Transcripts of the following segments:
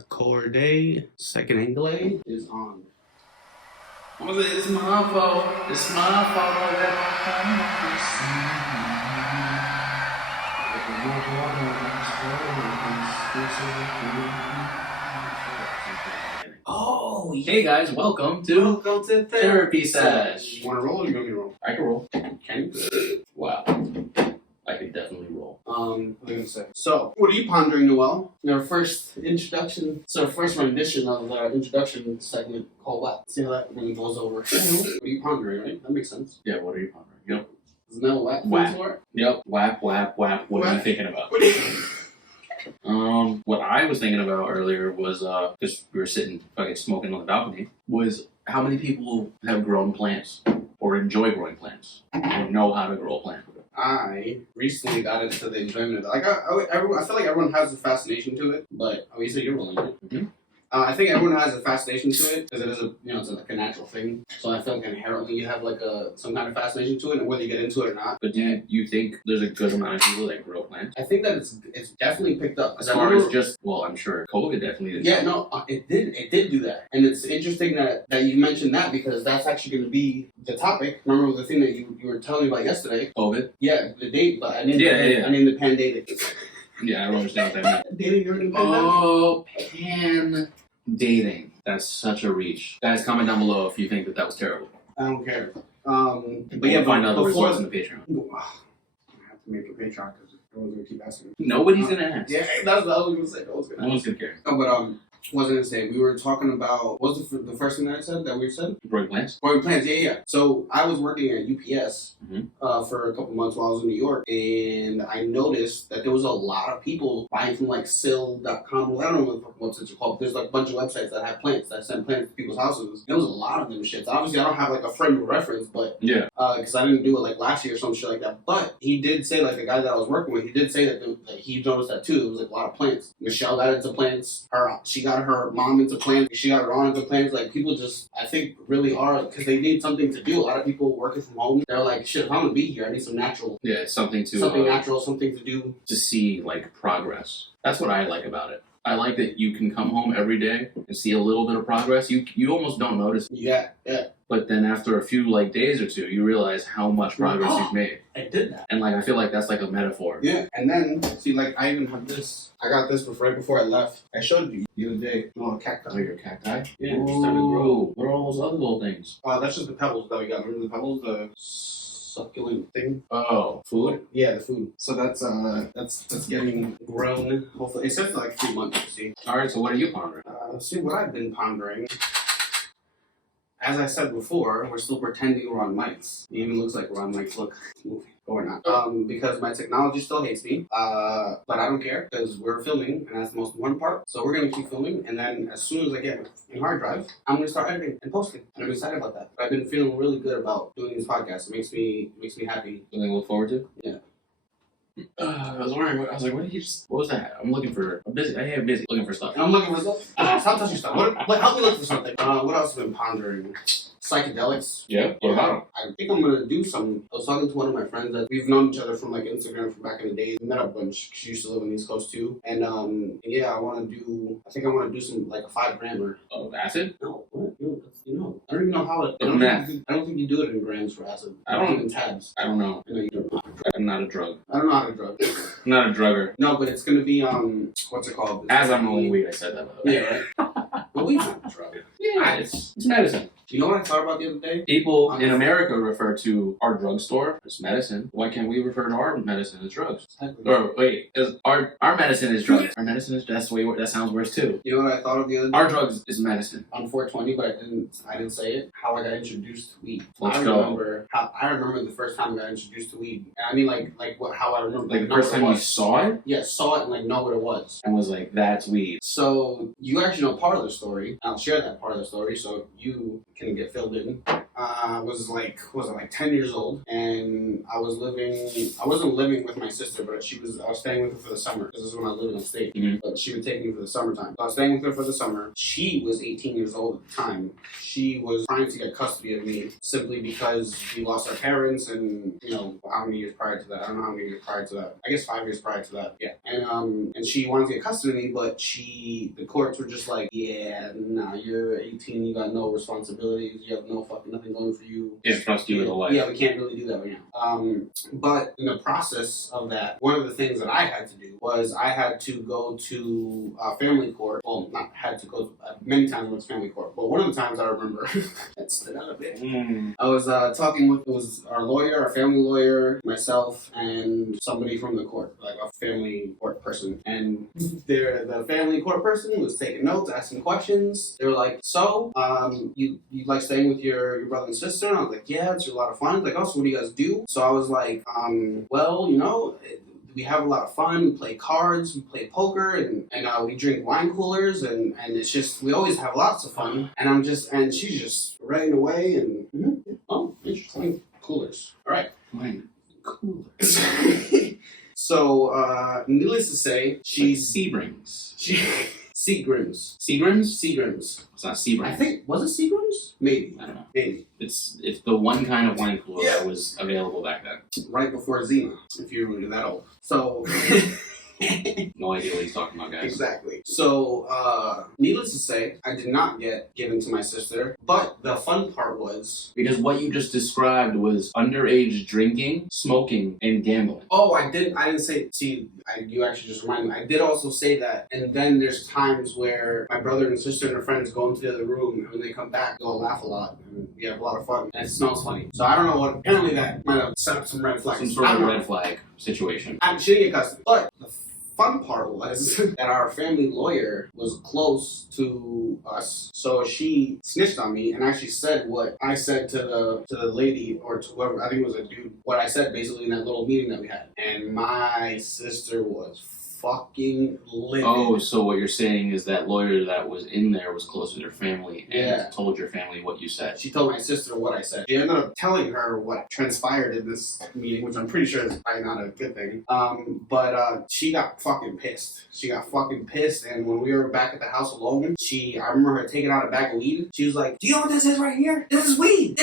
Record day, second angle is on. What was it? It's my fault. It's my fault that Oh, hey guys, welcome to Therapy Sesh. You want to roll or you want me to roll? I can roll. Can you? Wow. I could definitely roll. What was I going to say? So, what are you pondering, Noel? Our first introduction, so our first rendition of our introduction segment called what? See how that really goes over. What are you pondering, right? That makes sense. Yeah, what are you pondering? Yep. Isn't that what Whap. for? Yep. Whap. What are you thinking about? What I was thinking about earlier was, because we were sitting fucking smoking on the balcony, was how many people have grown plants or enjoy growing plants or know how to grow a plant. I recently got into the enjoyment of it. Like, I feel like everyone has a fascination to it, but obviously you're rolling it. Mm-hmm. I think everyone has a fascination to it because it is it's like a natural thing. So I feel like inherently you have like some kind of fascination to it, and whether you get into it or not. But do you think there's a good amount of people that grow plants? I think that it's definitely picked up. As far as just, well, I'm sure COVID definitely did. Yeah, no, it did do that, and it's interesting that you mentioned that because that's actually going to be the topic. Remember the thing that you were telling me about yesterday? COVID. Yeah, the date. But I named I named the Pandating. Yeah, I don't understand what that means. Dating during the pandemic. Oh, Dating. That's such a reach. Guys, comment down below if you think that was terrible. I don't care. But yeah, find out the results in the Patreon. I have to make a Patreon because everyone's gonna keep asking me. Nobody's gonna ask. Yeah, that's what I was gonna say. No one's gonna care. No, but what was I gonna say? We were talking about what was the first thing that I said that we said? Growing plants. Growing plants. Yeah. So I was working at UPS Mm-hmm. for a couple months while I was in New York, and I noticed that there was a lot of people buying from like Sill.com. Well, I don't know what websites are called. But there's like a bunch of websites that have plants that send plants to people's houses. There was a lot of them shits. Obviously, I don't have like a frame of reference, but yeah, because I didn't do it like last year or some shit like that. But he did say, like the guy that I was working with, he did say that he noticed that too. It was like a lot of plants. Michelle got into plants. She got her mom into plants. She got her aunt into plants. Like people just, I think, really are because they need something to do. A lot of people working from home, they're like, shit, if I'm gonna be here, I need some natural. Yeah, something natural, something to do. To see like progress. That's what I like about it. I like that you can come home every day and see a little bit of progress. You almost don't notice. Yeah. But then after a few like days or two, you realize how much progress you've made. I did that. And like I feel like that's like a metaphor. Yeah. And then see, like I even have this. I got this right before I left. I showed you the other day. Oh, a cacti. Oh, your cacti? Yeah. Just started to grow. What are all those other little things? That's just the pebbles that we got. Remember the pebbles? The succulent thing. Oh, food? Yeah, the food. So that's getting grown. Hopefully, it says like 3 months. You see. All right. So what are you pondering? See what I've been pondering. As I said before, we're still pretending we're on mics. It even looks like we're on mics. Look, moving. But we're not. Because my technology still hates me. But I don't care because we're filming, and that's the most important part. So we're gonna keep filming, and then as soon as I get a hard drive, I'm gonna start editing and posting. And I'm excited about that. But I've been feeling really good about doing these podcasts. It makes me happy. Something to look forward to? Yeah. I was wondering. I was like, what was that? I'm looking for. I'm busy. I am busy looking for stuff. I'm looking for stuff. Stop touching stuff. Help me look for something. What else have I been pondering? Psychedelics. Yeah. What about them? I think I'm gonna do some. I was talking to one of my friends that we've known each other from like Instagram from back in the days. We met up when she used to live on the East Coast too. And yeah, I want to do some like a 5 grammer. Of acid? No, what? No, I don't even know how it. I don't think you do it in grams for acid. I don't even tabs. I don't know. I know you don't know. I'm not a drug. I don't know how to drug. I'm not a drugger. No, but it's gonna be what's it called? As I'm rolling weed, I said that. By the way. Yeah, right. But weed's not a drug. Yeah, it's medicine. You know what I thought about the other day? People in America refer to our drugstore as medicine. Why can't we refer to our medicine as drugs? Or wait, our medicine is drugs. Our medicine is that sounds worse too. You know what I thought of the other day? Our drugs is medicine. On 420, but I didn't say it. How I got introduced to weed. Let's I go. remember the first time I got introduced to weed. And I mean how I remember. Like the first time you saw it? Yeah, saw it and like know what it was. And was like, that's weed. So you actually know part of the story. I'll share that part of the story so you can get filled in. was like 10 years old, and I wasn't living with my sister, but I was staying with her for the summer, because this is when I lived in the state. Mm-hmm. But she would take me for the summertime. So I was staying with her for the summer. She was 18 years old at the time. She was trying to get custody of me simply because we lost our parents, and how many years prior to that? I don't know how many years prior to that. I guess 5 years prior to that. Yeah. And she wanted to get custody of me, but the courts were just like, yeah, nah, you're 18, you got no responsibilities, you have no fucking nothing going for you. Can't trust you with a life. Yeah, we can't really do that right now. But in the process of that, one of the things that I had to do was I had to go to family court. Well, not had to go. Many times I went to family court, but one of the times I remember that stood out a bit. I was talking with our lawyer, our family lawyer, myself, and somebody from the court, like a family court person. And the family court person was taking notes, asking questions. They were like, "So, you like staying with your brother and sister?" And I was like, "Yeah, it's a lot of fun." Like, "Oh, so what do you guys do?" So I was like, "Well, we have a lot of fun. We play cards, we play poker, and we drink wine coolers, and it's just, we always have lots of fun." And she's just writing away, and oh, interesting, coolers. All right, Wine coolers. So, needless to say, she's Seabrings. Seagrams. Seagrams? It's not Seabrings. I think, was it Seagrams? Maybe. I don't know. Maybe. It's the one kind of wine cooler that was available back then. Right before Zima, if you're really that old. So... No idea what he's talking about, guys. Exactly. So, needless to say, I did not get given to my sister, but the fun part was... Because what you just described was underage drinking, smoking, and gambling. Oh, I didn't say... See, you actually just reminded me. I did also say that, and then there's times where my brother and sister and their friends go into the other room, and when they come back, they'll laugh a lot, and we have a lot of fun, and it smells funny. So I don't know what... Apparently that might have set up some red flags. Some sort of red flag situation. She didn't get custody, but... The fun part was that our family lawyer was close to us, so she snitched on me and actually said what I said to the lady, or to whoever, I think it was a dude, what I said basically in that little meeting that we had. And my sister was fucking livid. Oh, so what you're saying is that lawyer that was in there was close to your family and told your family what you said. She told my sister what I said. She ended up telling her what transpired in this meeting, which I'm pretty sure is probably not a good thing. But she got fucking pissed. And when we were back at the house alone, I remember her taking out a bag of weed. She was like, "Do you know what this is right here? This is weed!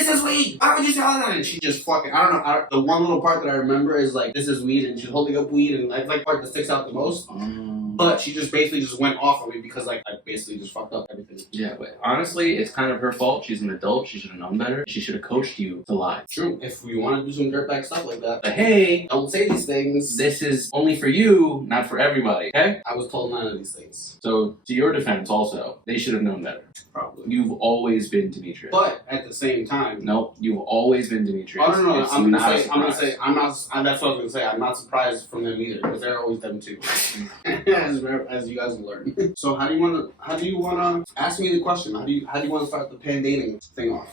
Why would you tell her that?" And she just fucking, I don't know, the one little part that I remember is like, "This is weed," and she's holding up weed, and that's like part that sticks out the most. But she just basically just went off of me because I basically just fucked up everything. Yeah, but honestly, it's kind of her fault. She's an adult. She should have known better. She should have coached you to lie. True. If we want to do some dirtbag stuff like that. But hey, don't say these things. This is only for you, not for everybody, okay? I was told none of these things. So, to your defense also, they should have known better. Probably. You've always been Demetrius. But at the same time... Nope, you've always been Demetrius. Oh, no. It's I'm not gonna say, that's what I was gonna say. I'm not surprised from them either, because they're always them too. as you guys will learn. So how do you wanna ask me the question? How do you want to start the pandating thing off?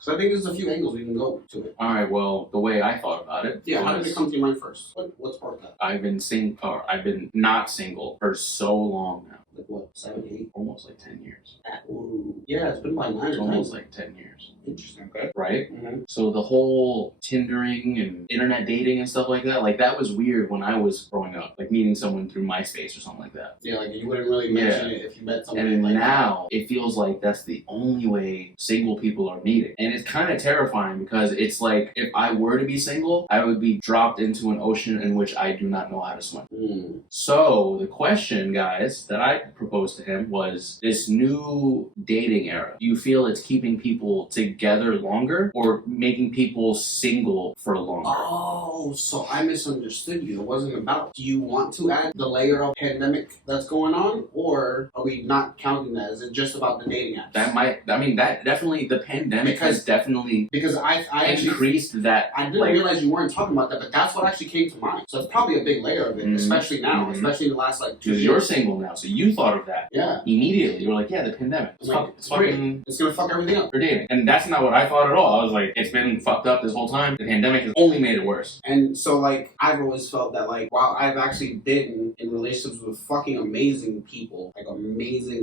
So I think there's a few angles we can go to it. Alright, well, the way I thought about it. Yeah, how did it come to your mind first? What's part of that? I've been not single for so long now. Like what, 7, 8? Almost like 10 years. Ooh. Yeah, it's been like 9 or 10. Almost like 10 years. Interesting, okay. Right? Mm-hmm. So the whole Tindering and internet dating and stuff like that was weird when I was growing up. Like meeting someone through MySpace or something like that. Yeah, like you wouldn't really mention it if you met someone. And like now it feels like that's the only way single people are meeting. And it's kind of terrifying because it's like if I were to be single, I would be dropped into an ocean in which I do not know how to swim. Mm. So the question, guys, that I proposed to him was this new dating era. Do you feel it's keeping people together longer or making people single for longer? Oh, so I misunderstood you. It wasn't about, do you want to add the layer of pandemic that's going on, or are we not counting that? Is it just about the dating apps? That definitely, the pandemic has definitely because I increased that. I didn't realize you weren't talking about that, but that's what actually came to mind. So it's probably a big layer of it, especially now, especially in the last 2 years. Because you're single now, so you thought of that. Yeah. Immediately. You were like, yeah, the pandemic. It's, Like, it's fucking it's gonna fuck everything up. for dating. And that's not what I thought at all. I was like, it's been fucked up this whole time. The pandemic has only made it worse. And so, like, I've always felt that, like, while I've actually been in relationships with fucking amazing people, like, amazing,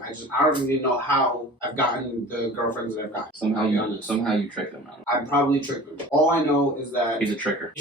I don't even know how I've gotten the girlfriends that I've gotten. Somehow you tricked them out. I probably tricked them. All I know is that He's a tricker.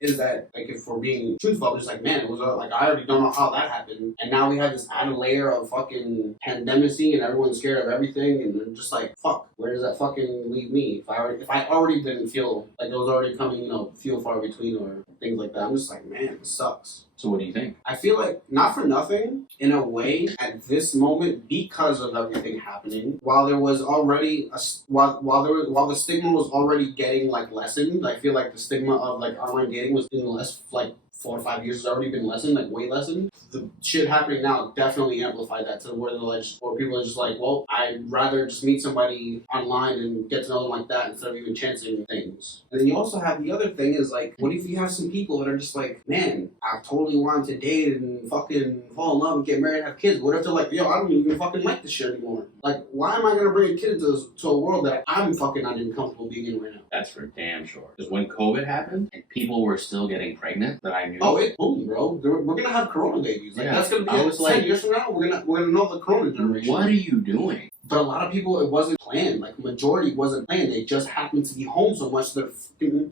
is that, like, if we're being truthful, I'm just like, man, it was like, I already don't know how that happened, and now we have this added layer of fucking pandemicy, and everyone's scared of everything, and I'm just like, fuck, where does that fucking leave me? If I already didn't feel like it was already coming, few far between or things like that, I'm just like, man, this sucks. So what do you think? I feel like, not for nothing, in a way, at this moment, because of everything happening, while there was already while the stigma was already getting, like, lessened, I feel like the stigma of, like, online dating was in less, like, 4 or 5 years has already been lessened, like, way lessened. The shit happening now definitely amplified that to where where people are just like, well, I'd rather just meet somebody online and get to know them like that instead of even chancing things. And then you also have the other thing is, like, what if you have some people that are just like, man, I totally wanted to date and fucking fall in love and get married and have kids. What if they're like, yo, I don't even fucking like this shit anymore? Like, why am I gonna bring a kid to a world that I'm fucking not even comfortable being in right now? That's for damn sure. Because when COVID happened and people were still getting pregnant, that I knew. Oh, it boom, bro. We're gonna have corona babies. Like, Yeah. that's gonna be I was 10 like, years from now. We're gonna know the corona generation. What are you doing? But a lot of people, it wasn't planned. Like, majority wasn't planned. They just happened to be home so much they're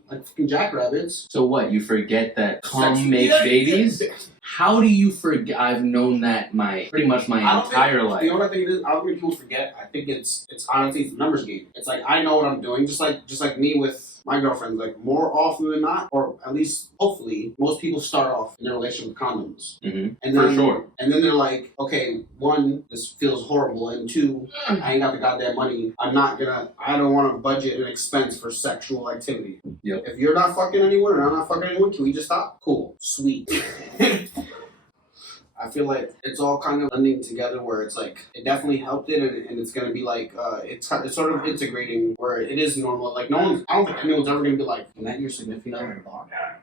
fucking jackrabbits. So what? You forget that cum Sex- makes yeah, babies? yeah. How do you forget? I've known that pretty much my entire life. You know what I think it is? I don't think people forget. I think it's honestly it's a numbers game. It's like, I know what I'm doing, just like me with my girlfriends. Like, more often than not, or at least hopefully, most people start off in their relationship with condoms. Mm-hmm. And For then, sure. And then they're like, okay, 1, this feels horrible, and 2, I ain't got the goddamn money. I don't want to budget an expense for sexual activity. Yep. If you're not fucking anyone and I'm not fucking anyone, can we just stop? Cool. Sweet. I feel like it's all kind of blending together where it's like, it definitely helped it, and it's going to be like, it's sort of integrating where it is normal. Like, I don't think anyone's ever going to be like, "Is that your significant other?"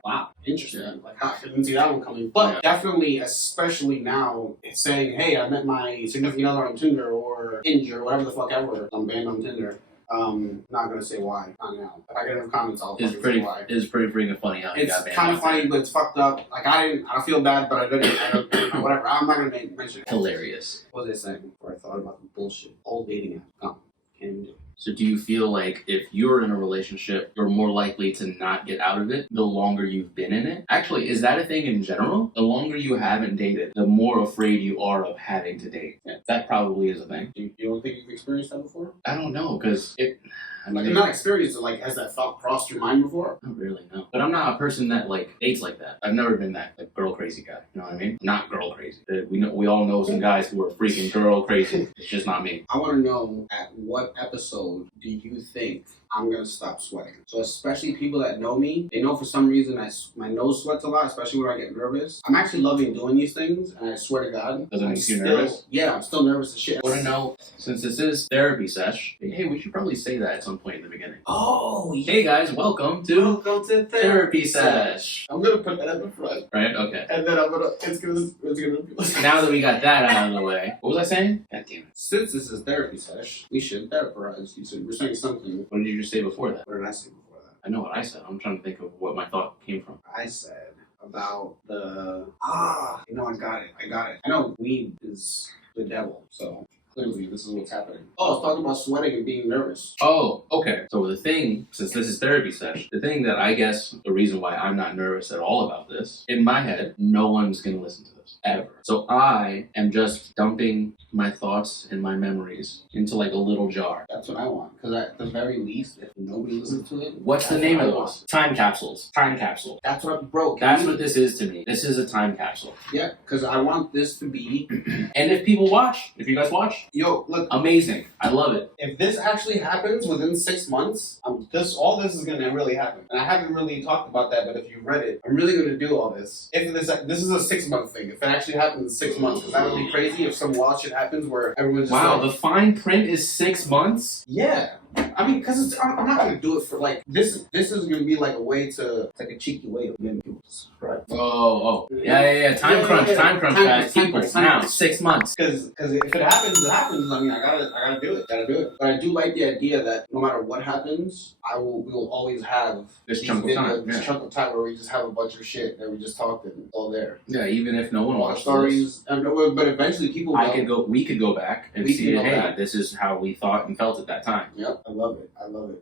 Wow, interesting. Yeah. Like, I didn't see that one coming. But definitely, especially now, it's saying, hey, I met my significant other on Tinder or Hinge or whatever the fuck ever. I'm banned on Tinder. Not gonna say why. Not now. If I get in comments, I'll It's say pretty. why. It's pretty freaking funny how he It's got banned. kind of funny, but it's fucked up. Like, I feel bad, but I don't whatever. I'm not gonna mention it. Hilarious. What was I saying before I thought about the bullshit? All dating apps. Can't even do it. So do you feel like if you're in a relationship, you're more likely to not get out of it the longer you've been in it? Actually, is that a thing in general? The longer you haven't dated, the more afraid you are of having to date. Yeah, that probably is a thing. You don't think you've experienced that before? I don't know, because Like, not experienced it, like, has that thought crossed your mind before? Not really, no. But I'm not a person that, like, dates like that. I've never been that, like, girl crazy guy. You know what I mean? Not girl crazy. We all know some guys who are freaking girl crazy. It's just not me. I want to know, at what episode do you think I'm going to stop sweating? So especially people that know me, they know for some reason my nose sweats a lot, especially when I get nervous. I'm actually loving doing these things, and I swear to God. Does it make you nervous? Yeah, I'm still nervous as shit. I want to know, since this is therapy sesh, hey, we should probably say that at some point in the beginning. Oh, yeah. Hey guys, welcome to therapy sesh. I'm going to put that at the front. Right? Okay. And then it's gonna Now that we got that out of the way, what was I saying? God damn it. Since this is therapy sesh, we should therapize. You said we're saying something. What did you just say before that? What did I say before that? I know what I said. I'm trying to think of what my thought came from. I said about I got it. I know weed is the devil, so clearly this is what's happening. Oh, I was talking about sweating and being nervous. Oh, okay. So the thing, since this is therapy sesh, the thing that I guess the reason why I'm not nervous at all about this, in my head, no one's gonna listen to this. Ever. So I am just dumping my thoughts and my memories into like a little jar. That's what I want. Because at the very least, if nobody listens to it, What's the name of those? Time capsules. Time capsule. That's what I'm broke. That's what this is to me. This is a time capsule. Yeah, because I want this to be. And if people watch, if you guys watch, Yo, look. amazing. I love it. If this actually happens within 6 months, all this is gonna really happen. And I haven't really talked about that, but if you read it, I'm really gonna do all this. If this is a 6-month thing. If it actually happens in 6 months, because that would be crazy if some wild shit happens where everyone's just Wow, like, the fine print is 6 months? yeah. I mean, because I'm not gonna do it for like this. This is gonna be like a way to it's like a cheeky way of getting people to subscribe. Yeah. Time crunch, guys. People now 6 months. Because if it happens, it happens. I mean, I gotta do it. But I do like the idea that no matter what happens, we will always have This chunk of time. this chunk of time where we just have a bunch of shit that we just talked and it's all there. Yeah, even if no one watched stories, but eventually people. We could go back and see. Hey, this is how we thought and felt at that time. Yep, I love it.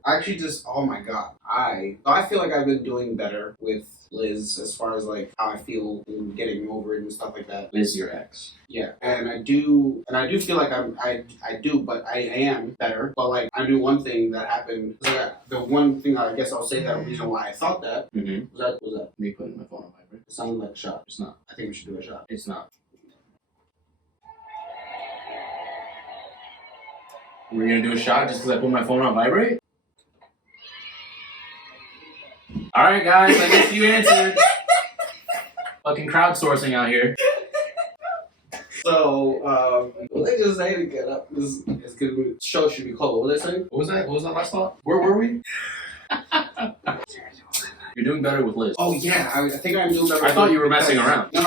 I actually just, oh my god, I feel like I've been doing better with Liz as far as like how I feel and getting over it and stuff like that. Liz, your ex. Yeah, and I do feel like but I am better. But like I do one thing that happened. The one thing I guess I'll say that reason why I thought that was that me putting my phone on vibrate. It sounded like a shot. It's not. I think we should do a shot. It's not. We're gonna do a shot just because I put my phone on vibrate? Alright guys, I guess you answered. Fucking crowdsourcing out here. So, what they just say to get up is good. The show should be called. What did they say? What was that? What was that last thought? Where were we? You're doing better with Liz. Oh yeah, I think I'm doing better. I thought you were messing around. No.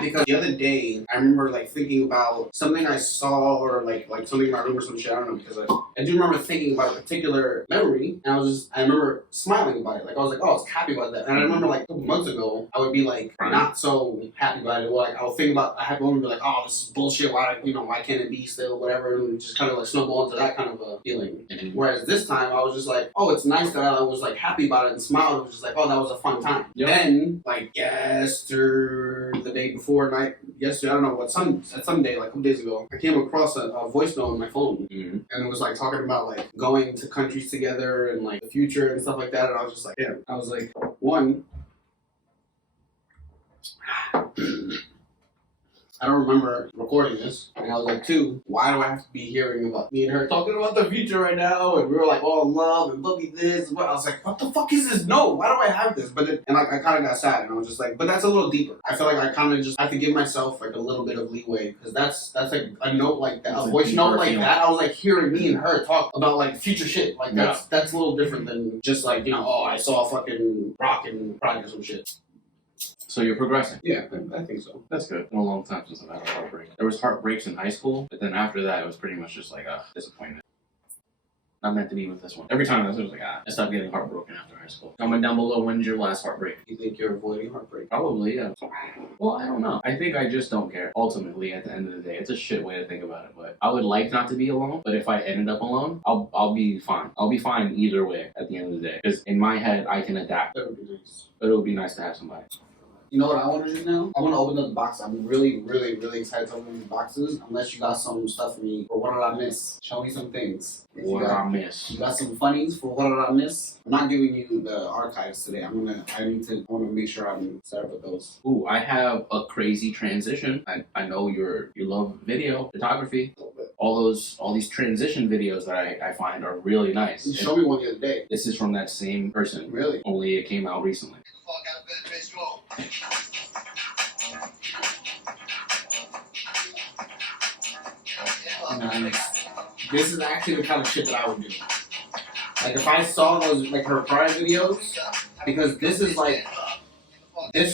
Because the other day, I remember like thinking about something I saw or like something in my room or some shit. I don't know, because I do remember thinking about a particular memory, and I remember smiling about it. Like I was like, oh, I was happy about that. And I remember like a couple months ago, I would be like not so happy about it. Or, like I would think about, I had one be like, oh, this is bullshit. Why can't it be still? Whatever, and just kind of like snowball into that kind of a feeling. Mm-hmm. Whereas this time, I was just like, oh, it's nice that I was like happy about it and smiled. It was just like, oh, that was a fun time. Yep. Then like the day before yesterday, I don't know what some day, like a couple days ago, I came across a voice note on my phone, and it was like talking about like going to countries together and like the future and stuff like that. And I was just like, yeah. I was like, one, I don't remember recording this. And I was like, two, why do I have to be hearing about me and her talking about the future right now? And we were like, oh, love and love me this. I was like, what the fuck is this? No, why do I have this? But and like I kind of got sad, and I was just like, but that's a little deeper. I feel like I kind of just have to give myself like a little bit of leeway, because that's like a note like that, a voice note like that. I was like hearing me and her talk about like future shit. Like that's a little different than just like, oh, I saw fucking Rock and Pride or some shit. So you're progressing. Yeah, I think so. That's good. It's been a long time since I've had a heartbreak. There was heartbreaks in high school, but then after that, it was pretty much just like a disappointment. Not meant to be with this one. Every time I was like, I stopped getting heartbroken after high school. Comment down below, when's your last heartbreak? You think you're avoiding heartbreak? Probably, yeah. Well, I don't know. I think I just don't care. Ultimately, at the end of the day, it's a shit way to think about it. But I would like not to be alone. But if I ended up alone, I'll be fine. I'll be fine either way at the end of the day. Because in my head, I can adapt. That would be nice. But it would be nice to have somebody. You know what I want to do now? I want to open up the box. I'm really, really, really excited to open the boxes. Unless you got some stuff for me. Or what did I miss? Show me some things. What did I miss? You got some funnies for what did I miss? I'm not giving you the archives today. I want to make sure I'm set up with those. Ooh, I have a crazy transition. I know you love video, photography. All these transition videos that I find are really nice. You showed me one the other day. This is from that same person. Really? Only it came out recently. Nice. This is actually the kind of shit that I would do. Like if I saw those like her prior videos, because this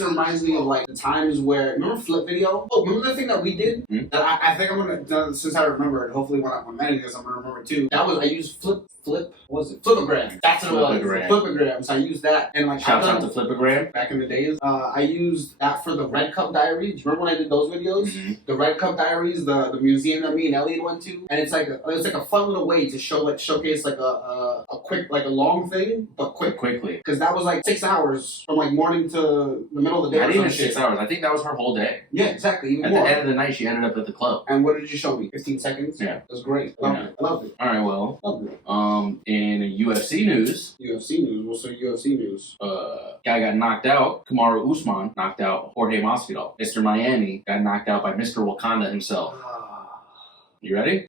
reminds me of like the times where, remember Flip Video? Oh, remember the thing that we did? Mm-hmm. That I think I'm gonna, since I remember it, hopefully when I'm editing this, I'm gonna remember it too. I used what was it? Flipagram. That's what it was. Flipagram. So I used that, and like shout out to Flipagram. Back in the days, I used that for the Red Cup Diaries. Do you remember when I did those videos? Mm-hmm. The Red Cup Diaries, the museum that me and Elliot went to, and it's like a fun little way to showcase like a quick, like a long thing, but quickly. Because that was like 6 hours from like morning to the middle of the day. Not even 6 hours. I think that was her whole day. Yeah, exactly. Even at more. The end of the night, she ended up at the club. And what did you show me? 15 seconds. Yeah, it was great. I loved it. All right, well, loved it. In UFC news. What's the UFC news? Guy got knocked out. Kamaru Usman knocked out Jorge Masvidal. Mr. Miami got knocked out by Mr. Wakanda himself. You ready?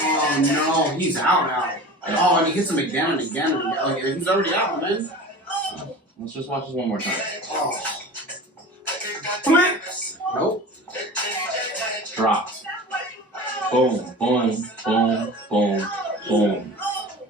Oh no, he's out now. Oh, and he hits him again and again and again. Oh, yeah, he's already out, man. Let's just watch this one more time. Oh. Nope. Dropped. Boom, boom, boom, boom, boom.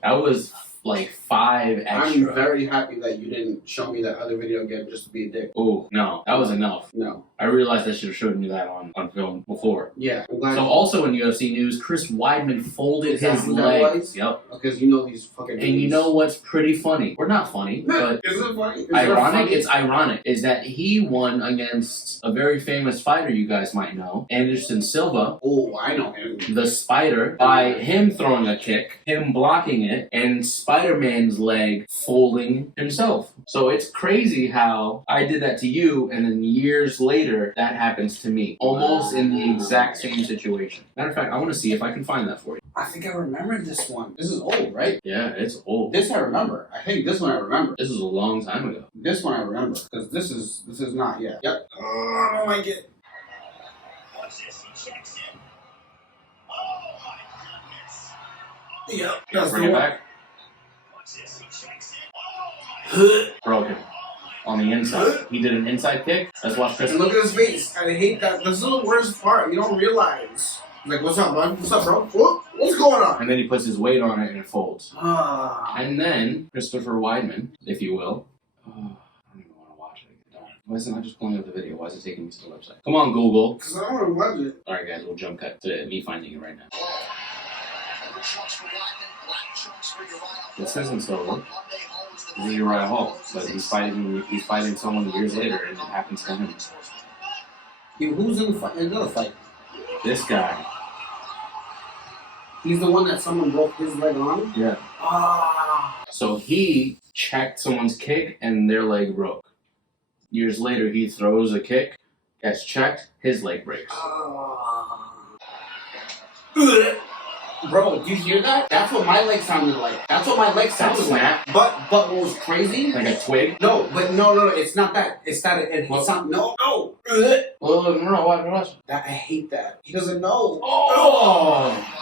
That was like 5 extra. I'm very happy that you didn't show me that other video again just to be a dick. Oh, no. That was enough. No. I realized I should have shown you that on film before. Yeah. I'm glad. So also in UFC news, Chris Weidman folded his leg. Yep. Because you know these fucking And you know what's pretty funny? Or not funny, but is it funny? ironic? It's ironic. Is that he won against a very famous fighter you guys might know, Anderson Silva. Oh, I know him. The Spider, by him throwing a kick, him blocking it, and Spider-Man's leg folding himself. So it's crazy how I did that to you, and then years later, that happens to me. Almost in the exact same situation. Matter of fact, I want to see if I can find that for you. I think I remember this one. This is old, right? Yeah, it's old. This I remember. I think this one I remember. This was a long time ago. This one I remember. Because this is not yet. Yep. Oh, I don't like it. Yep. That's Bring the it one. back. Broken. On the inside. He did an inside kick. Let's watch Chris. And look at his face. I hate that. This is the worst part. You don't realize. Like, what's up, bud? What's up, bro? What's going on? And then he puts his weight on it and it folds. Ah. And then Christopher Weidman, if you will. I don't even want to watch it. Why isn't I just pulling up the video? Why is it taking me to the website? Come on, Google. Because I don't want to watch it. Alright, guys, we'll jump cut to me finding it right now. This isn't Silva. This is Uriah Hall. But he's fighting someone years later and it happens to him. Who's in the fight? Another fight. This guy. He's the one that someone broke his leg on? Yeah. Ah. So he checked someone's kick and their leg broke. Years later, he throws a kick, gets checked, his leg breaks. Bro, do you hear that? That's what my leg sounded like. That's what my leg sounded snap. like. But what was crazy? Like a twig? No, it's not that. It's that it's not. No. Well, no, watch. That I hate that. He doesn't know. Oh!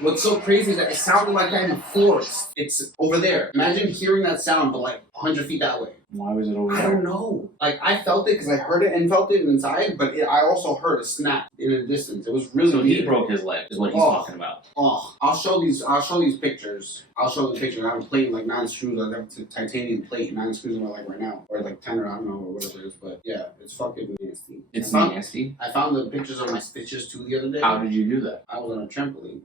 What's so crazy is that it sounded like that in the forest. It's over there. Imagine hearing that sound, but like 100 feet that way. Why was it over I there? don't know. Like, I felt it because I heard it and felt it inside, but I also heard a snap in the distance. It was really So he weird. broke his leg, is what he's talking about. Oh, I'll show these pictures. I'll show the pictures. I have a plate, like 9 screws. I have a titanium plate, 9 screws in my leg right now. Or like 10 or I don't know, or whatever it is. But yeah, it's fucking nasty. It's nasty? I found the pictures of my stitches too the other day. How did you do that? I was on a trampoline.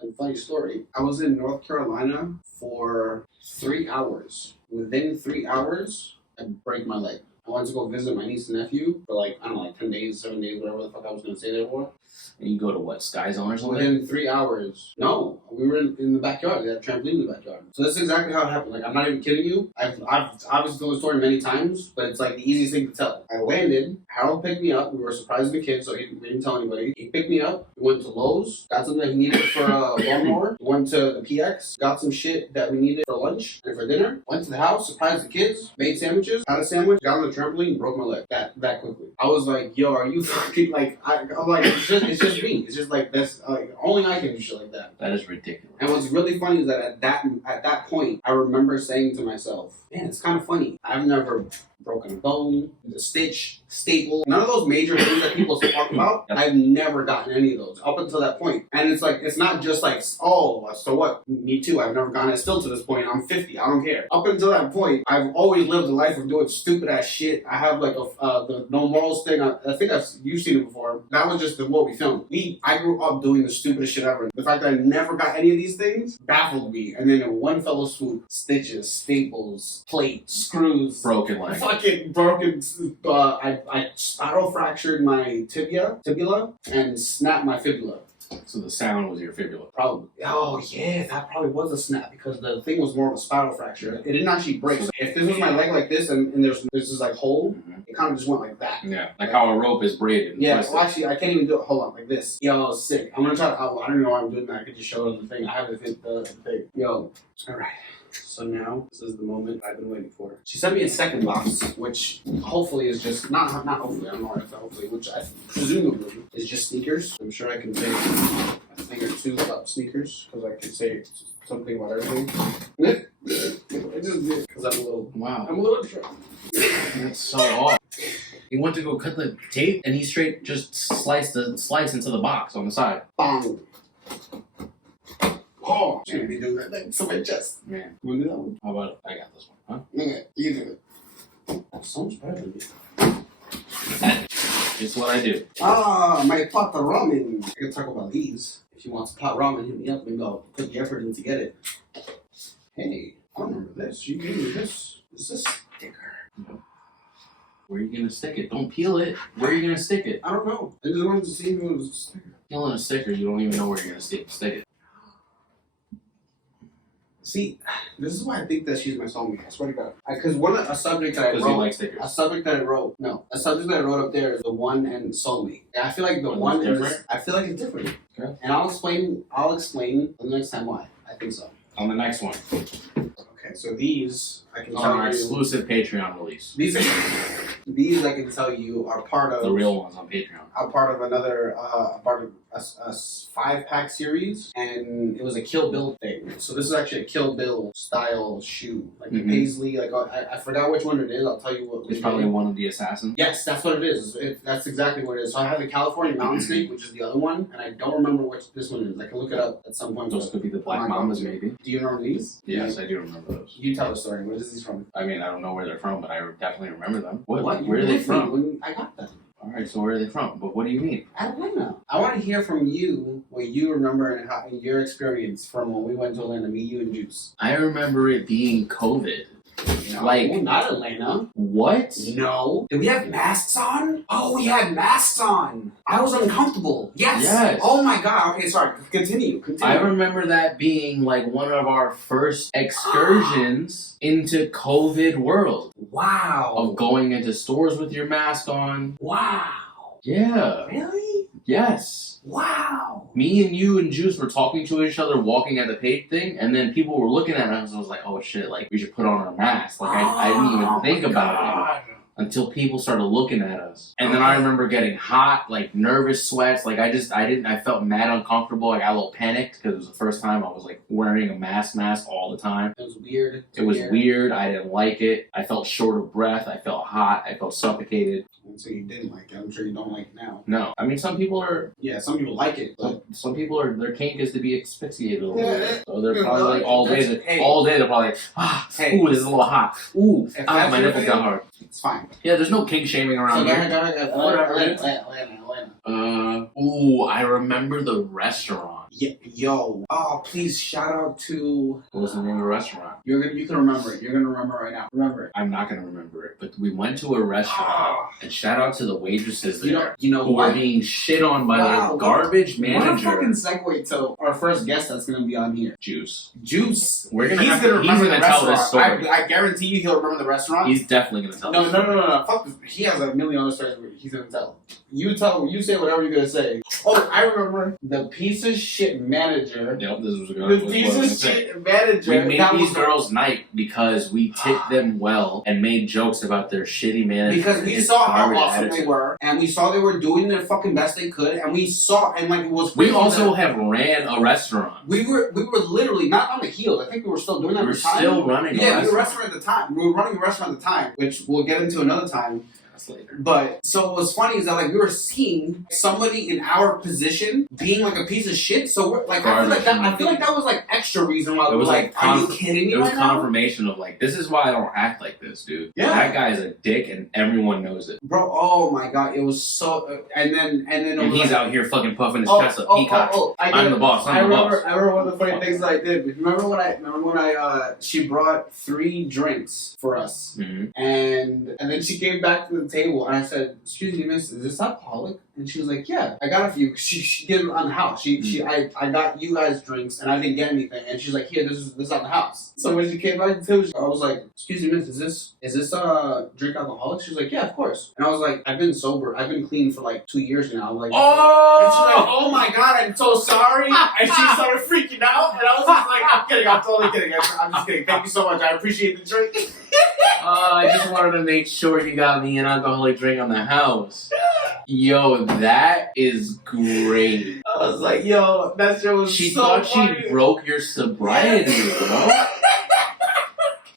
And funny story, I was in North Carolina for 3 hours. Within 3 hours, I break my leg. I wanted to go visit my niece and nephew for like, I don't know, like 10 days, 7 days, whatever the fuck I was going to stay there for. And you go to what, Sky Zone or something? Within 3 hours. No, we were in the backyard. They had a trampoline in the backyard. So that's exactly how it happened. Like, I'm not even kidding you. I've obviously told the story many times, but it's like the easiest thing to tell. I landed. Harold picked me up. We were surprising the kids, so we didn't tell anybody. He picked me up. We went to Lowe's, got something that he needed for a lawnmower. We went to the PX, got some shit that we needed for lunch and for dinner. Went to the house, surprised the kids, made sandwiches, had a sandwich, got on the trampoline, broke my leg. That quickly. I was like, yo, are you fucking like? I'm like, it's just me. It's just like that's like only I can do shit like that. That is ridiculous. And what's really funny is that at that point, I remember saying to myself, man, it's kind of funny. I've never broken a bone, a stitch, staple, none of those major things that people talk about. I've never gotten any of those up until that point. And it's like, it's not just like, oh, so what? Me too. I've never gotten it. Still to this point, I'm 50. I don't care. Up until that point, I've always lived a life of doing stupid ass shit. I have like the no morals thing. I think you've seen it before. That was just what we filmed. I grew up doing the stupidest shit ever. The fact that I never got any of these things baffled me. And then in one fell swoop, stitches, staples, plates, screws, broken leg. Fucking broken. I spiral fractured my tibula, and snapped my fibula. So the sound was your fibula. Probably. Oh yeah, that probably was a snap because the thing was more of a spiral fracture. It didn't actually break. So if this was my leg like this and there's this like hole, it kind of just went like that. Yeah, like how a rope is braided. Yeah, well, actually, I can't even do it. Hold on, like this. Yo, sick. I'm gonna try to. I don't know why I'm doing that. I could just show it on the thing. I have the thing. Yo, all right. So now, this is the moment I've been waiting for. She sent me a second box, which hopefully is just, not hopefully, I don't know why I said hopefully, which I presumably is just sneakers. I'm sure I can say a thing or two about sneakers, because I can say something about everything. I just did, because I'm a little wow. I'm a little drunk. That's so off. He went to go cut the tape, and he straight just sliced the slice into the box on the side. Bang. Oh, shouldn't be doing that next to my chest. Man. You want to do that one? How about I got this one, huh? Nigga, you do it. That's so much better than you. It's what I do. Ah, my pot of ramen. I can talk about these. If you want some pot ramen, hit me up. Maybe I'll put the effort in to get it. Hey, I remember this. You gave me this. Is this sticker? Where are you gonna stick it? Don't peel it. Where are you gonna stick it? I don't know. I just wanted to see if it was a sticker. Peeling a sticker, you don't even know where you're gonna stick it. See, this is why I think that she's my soulmate. I swear to God. Because a subject that I Because you wrote. like stickers. A subject that I wrote. No, a subject that I wrote up there is the one and soulmate. And I feel like the one is different? I feel like it's different. Okay. And I'll explain the next time why. I think so. On the next one. Okay, so these I can On tell our you. Exclusive Patreon release. These I can tell you are part of The real ones on Patreon. are part of another part of a 5-pack series, and it was a Kill Bill thing. So this is actually a Kill Bill style shoe, like the paisley. Like I forgot which one it is. I'll tell you what. It's probably one of the assassins. Yes, that's what it is. That's exactly what it is. So I have the California Mountain Snake, which is the other one, and I don't remember which this one is. I can look it up at some point. Those could be the Black Mamas, maybe. Do you remember these? Yes, I do remember those. You tell the story. Where is these from? I mean, I don't know where they're from, but I definitely remember them. What? What? Where are they from? When I got them. Alright, so where are they from? But what do you mean? I don't know. I want to hear from you what you remember and how your experience from when we went to Atlanta, me, you, and Juice. I remember it being COVID. No, Like, not Atlanta. what? No. Did we have masks on? Oh, we had masks on. I was uncomfortable. Yes. Yes. Oh my God. Okay, sorry. Continue. I remember that being like one of our first excursions into COVID world. Wow. Of going into stores with your mask on. Wow. Yeah. Really? Yes. Wow. Me and you and Juice were talking to each other, walking at the page thing, and then people were looking at us. I was like, "Oh shit! Like we should put on our masks." Like I didn't even think about it until people started looking at us. And then I remember getting hot, like nervous sweats. Like I felt mad uncomfortable. I got a little panicked because it was the first time I was like wearing a mask all the time. It was weird. It was weird. I didn't like it. I felt short of breath. I felt hot. I felt suffocated. So you didn't like it. I'm sure you don't like it now. No. I mean, some people are... Yeah, some people like it. But Some people are... Their kink is to be asphyxiated a little Yeah, bit. So they're probably like all day they're probably like, Hey. ooh, this is a little hot. Ooh, If my that's your nipples got thing, hard. it's fine. Yeah, there's no kink shaming around So here. Atlanta. Ooh, I remember the restaurant. Yo. Oh, please shout out to... What was the name of the restaurant? You can remember it. You're gonna remember it right now. Remember it. I'm not gonna remember it, but we went to a restaurant, and shout out to the waitresses there, You know who what? were being shit on by their garbage What a manager. fucking segue to our first guest that's gonna be on here. Juice. Juice. We're gonna He's have gonna to, he's remember gonna the tell this restaurant. story. I guarantee you he'll remember the restaurant. He's definitely gonna tell No, this. no. Fuck this. He has a million other stories he's gonna tell. You say whatever you're gonna say. Oh, I remember the piece of shit manager. Yep, this was a The good piece of shit manager. We made that these was- girls' night because we tipped them well and made jokes about their shitty manager. Because we and saw how garbage awesome they attitude. were, and we saw they were doing their fucking best they could, and we saw, and like it was. We crazy also that have ran a restaurant. we were literally not on the heels. I think we were still doing that. We were at the time. still running a Yeah, we were restaurant. restaurant at the time. We were running a restaurant at the time, which we'll get into another time. That's later. But so what's funny is that like we were seeing somebody in our position being like a piece of shit. So we're like I feel like that was like extra reason why we were like, are you kidding me It was right now? confirmation of like, this is why I don't act like this, dude. Yeah. That guy's a dick and everyone knows it. Bro, oh my God, it was so. And then And he's out here fucking puffing his chest up, peacock. I'm the boss. I I'm the boss. remember one of the funny things that I did. Remember when I she brought 3 drinks for us, Mm-hmm. and then she came back to the table, and I said, "Excuse me, miss, is this alcoholic?" And she was like, "Yeah, I got a few." She did it on the house. I got you guys drinks, and I didn't get anything. And she's like, "Here, this is on the house." So when she came back to the table, I was like, "Excuse me, miss, is this drink alcoholic?" She was like, "Yeah, of course." And I was like, "I've been sober. I've been clean for like 2 years now." Like, and she's like, "Oh my God, I'm so sorry." And she started freaking out, and I was just like, "I'm kidding. I'm totally kidding. I'm just kidding. Thank you so much. I appreciate the drink." I just wanted to make sure you got me an alcoholic drink on the house. Yo, that is great. I was like, "Yo, that shit was She so thought funny." she broke your sobriety, bro.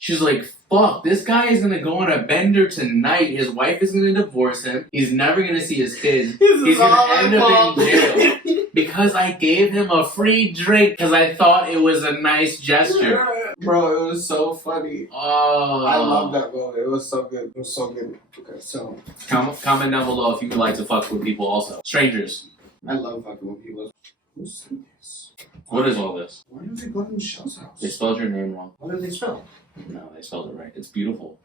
She's like, fuck, this guy is gonna go on a bender tonight. His wife is gonna divorce him. He's never gonna see his kids. He's gonna end up in jail. Because I gave him a free drink because I thought it was a nice gesture. Bro, it was so funny. Oh. I love that moment. It was so good. It was so good. Okay, so. Comment down below if you would like to fuck with people also. Strangers. I love fucking with people. Who sent this? What is all this? Why did they go to Michelle's house? They spelled your name wrong. What did they spell? No, they spelled it right. It's beautiful.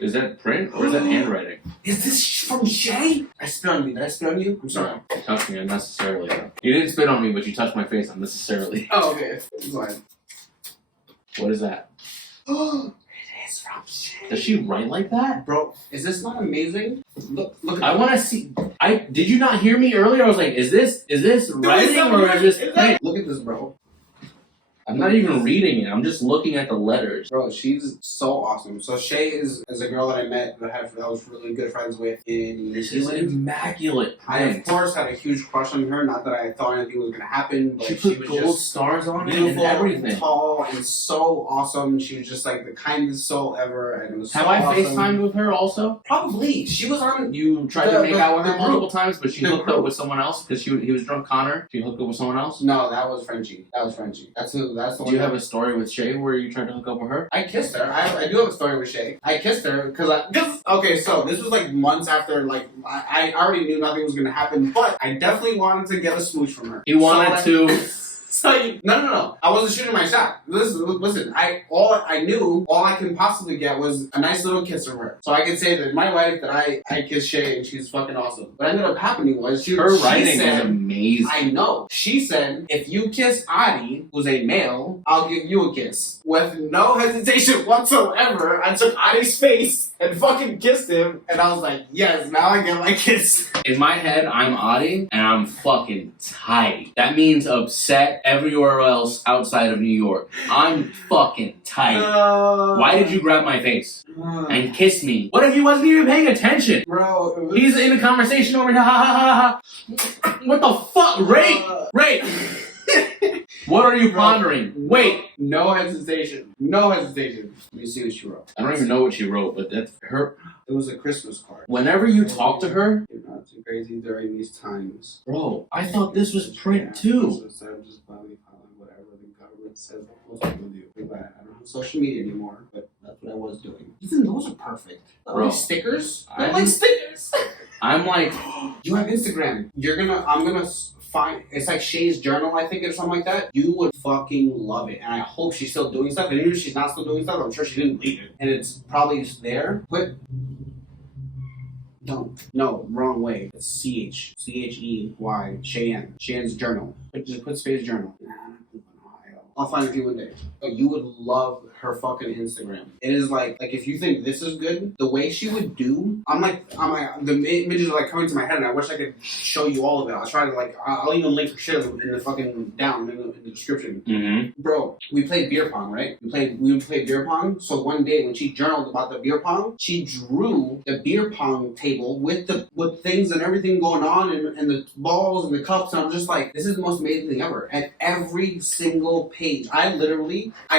Is that print or is that handwriting? Is this from Shay? I spit on you. Did I spit on you? I'm sorry. You touched me unnecessarily. Though. You didn't spit on me, but you touched my face unnecessarily. Oh, okay. It's fine. What is that? Oh, it is from Shay. Does she write like that? Bro, is this not amazing? Look at I want to see. Did you not hear me earlier? I was like, is this writing or is this print? Look at this, bro. I'm not even reading it. I'm just looking at the letters. Bro, she's so awesome. So Shay is a girl that I met that I was really good friends with in This is Zealand. immaculate I of print. course had a huge crush on her. Not that I thought anything was gonna happen, but She she put was gold just stars on it and beautiful, everything. and tall, and so awesome. She was just like the kindest soul ever, and it was so Have I awesome. FaceTimed with her also? Probably. She was on. You tried to make out with her the multiple times, but she The hooked up group. with someone else because he was drunk Connor. She hooked up with someone else. No, that was Frenchie. That's the Do one. you have a story with Shay where you tried to hook up with her? I kissed her. I do have a story with Shay. I kissed her because okay, so this was like months after, like, I already knew nothing was gonna happen, but I definitely wanted to get a smooch from her. He wanted to. So no. I wasn't shooting my shot. Listen. All I can possibly get was a nice little kiss from her. So I can say that my wife that I kissed Shay and she's fucking awesome. What ended up happening was Her writing is said, amazing. I know. She said, if you kiss Adi, who's a male, I'll give you a kiss. With no hesitation whatsoever, I took Adi's face and fucking kissed him, and I was like, yes, now I get my kiss. In my head, I'm Adi, and I'm fucking tight. That means upset everywhere else outside of New York. I'm fucking tight. Why did you grab my face and kiss me? What if he wasn't even paying attention? Bro, it was... He's in a conversation over here. Ha ha ha ha. What the fuck? Rape! What are you pondering? Wait. No hesitation. Let me see what she wrote. I don't even know what she wrote, but that's her. It was a Christmas card. Whenever you talk to her, You're not too crazy during these times. bro, I thought this was print too. So I'm just finally following whatever the government says I'm supposed to do. I don't have social media anymore, but that's what I was doing. Even those are perfect. Bro, Like stickers? They're I'm- like stickers. I'm like, You have Instagram. I'm gonna find, it's like Shay's journal, I think, or something like that. You would fucking love it. And I hope she's still doing stuff. And even if she's not still doing stuff, I'm sure she didn't leave it. And it's probably just there. But no, wrong way. It's Chey, Cheyenne. Cheyenne's journal. But just put space journal. Nah, I live in Ohio. I'll find it for you one day. But you would love her fucking Instagram. It is like if you think this is good, the way she would do, the images are like coming to my head, and I wish I could show you all of it. I'll try to I'll even link shit in the fucking down in the description. mm-hmm. Bro, we played beer pong, right? We would play beer pong. So one day when she journaled about the beer pong, she drew the beer pong table with things and everything going on, and the balls and the cups. And I'm just like, this is the most amazing thing ever. At every single page, I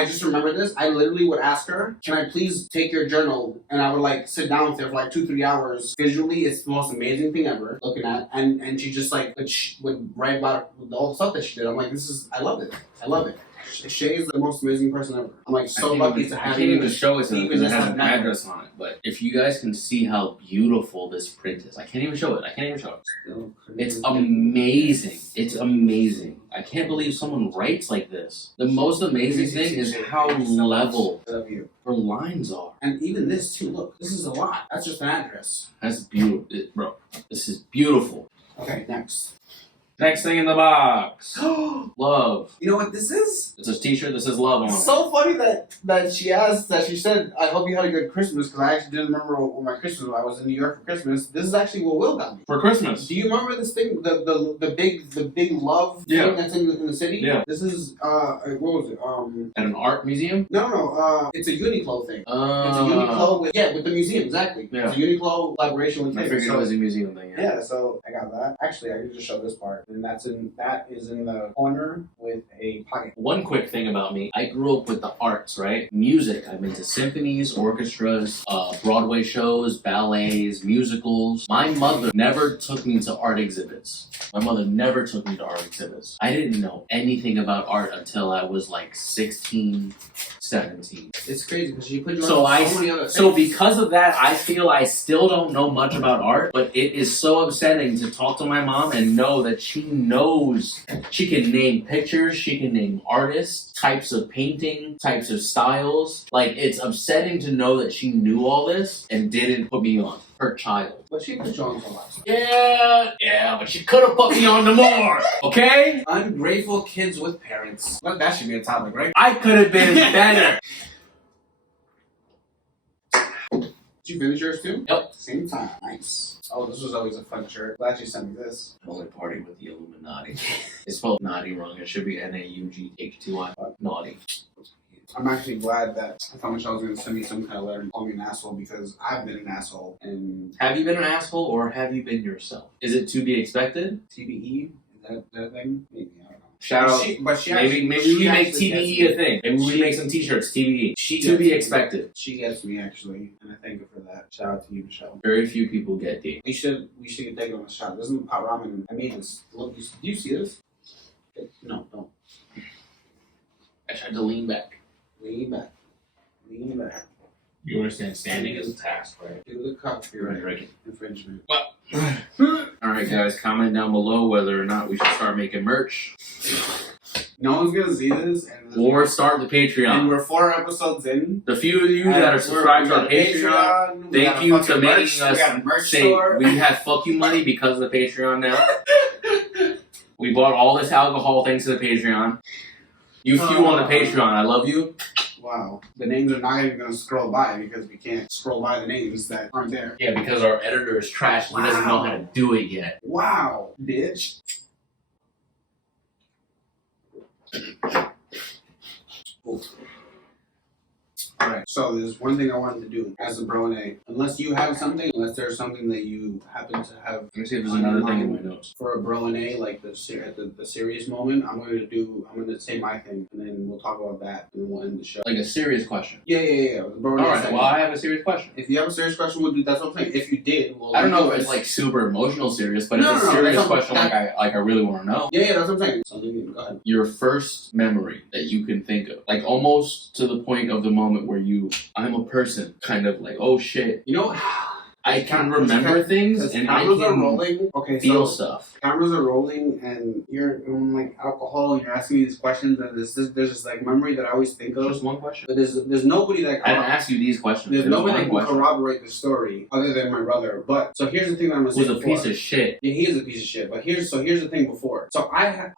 just remember this. I literally would ask her, can I please take your journal? And I would sit down with her for 2-3 hours. Visually, it's the most amazing thing ever looking at. And she just would write about all the stuff that she did. I'm like, I love it. Shay is the most amazing person ever. I'm so lucky to have I can't even show it to them even because it just has have an that. address on it. But if you guys can see how beautiful this print is, I can't even show it. It's amazing. It's amazing. I can't believe someone writes like this. The most amazing thing is how level her lines are. And even this too, look, this is a lot. That's just an address. That's beautiful. Bro, this is beautiful. Okay, next. Next thing in the box. Love. You know what this is? It's a t-shirt that says love on it. It's so funny that she said, I hope you had a good Christmas, because I actually didn't remember what my Christmas was. I was in New York for Christmas. This is actually what Will got me. For Christmas. Do you remember this thing? The big love thing that's in the city? Yeah. This is what was it? At an art museum? No, it's a Uniqlo thing. It's a Uh, Uniqlo with the museum, exactly. Yeah. It's a Uniqlo collaboration with I him. figured it was a museum thing, Yeah, so I got that. Actually, I can just show this part. art, and that is in the corner with a pocket. One quick thing about me, I grew up with the arts, right? Music, I've been to symphonies, orchestras, Broadway shows, ballets, musicals. My mother never took me to art exhibits. My mother never took me to art exhibits. I didn't know anything about art until I was like 16, 17. It's crazy because she put you So on so many other things. So because of that, I feel I still don't know much about art, but it is so upsetting to talk to my mom and know that she knows. She can name pictures, she can name artists, types of painting, types of styles. Like, it's upsetting to know that she knew all this and didn't put me on. Her child. But she put you on a lot. Yeah, but she could have put me on to more, okay? Ungrateful kids with parents. Well, that should be a topic, right? I could have been better. Did you finish yours too? Yep. Same time. Nice. Oh, this was always a fun shirt. Glad you sent me this. I only party with the Illuminati. It's spelled naughty wrong. It should be Naughty. Naughty. I'm actually glad that I thought Michelle was going to send me some kind of letter and call me an asshole because I've been an asshole. And Have you been an asshole or have you been yourself? Is it to be expected? TBE, is that a thing? Maybe, I don't know. Shout out. Maybe we make TBE a thing. Maybe we make some t-shirts, TBE. To be expected. She gets me actually, and I thank her for that. Shout out to you, Michelle. Very few people get D. We should get taken on a shot. This isn't pot ramen. I made this. Look, do you see this? No, don't. I tried to lean back. Lean back. Lean back. You understand standing is a task, right? Do the copyright Right. infringement. Alright guys, comment down below whether or not we should start making merch. No one's gonna see this, Or start the and Patreon. we're 4 episodes in. The few of you that are subscribed to our Patreon, thank you to making us say we have fuck you money because of the Patreon now. We bought all this alcohol thanks to the Patreon. You few on the Patreon, I love you. Wow. The names are not even gonna scroll by because we can't scroll by the names that aren't there. Yeah, because our editor is trash and he doesn't know how to do it yet. Wow, bitch. Oof. Alright, so there's one thing I wanted to do as a bro and A. Unless there's something that you happen to have. Let me see if there's another thing in my notes. For a bro and A, like the serious moment, I'm gonna say my thing, and then we'll talk about that, and then we'll end the show. Like a serious question. Yeah. The bro and A Alright, segment. well I have a serious question. If you have a serious question, we'll do. That's what I'm saying. If you did, we'll. I don't know if it's like super emotional serious, but No, it's a no, serious that's question like I really want to know. Yeah, that's what I'm saying. Something. Go ahead. Your first memory that you can think of, like almost to the point of the moment where I'm a person, kind of like, oh shit. You know, I can remember things and I cameras are can rolling. Okay, feel so stuff. cameras are rolling, and you're like alcohol, and you're asking me these questions, and there's this like memory that I always think of. Just one question. But there's nobody that I didn't ask you these questions. there's It was nobody that one can question. corroborate the story other than my brother. But so here's the thing that I'm gonna say. Who's a piece of shit. Yeah, he is a piece of shit. But here's the thing. Before, so I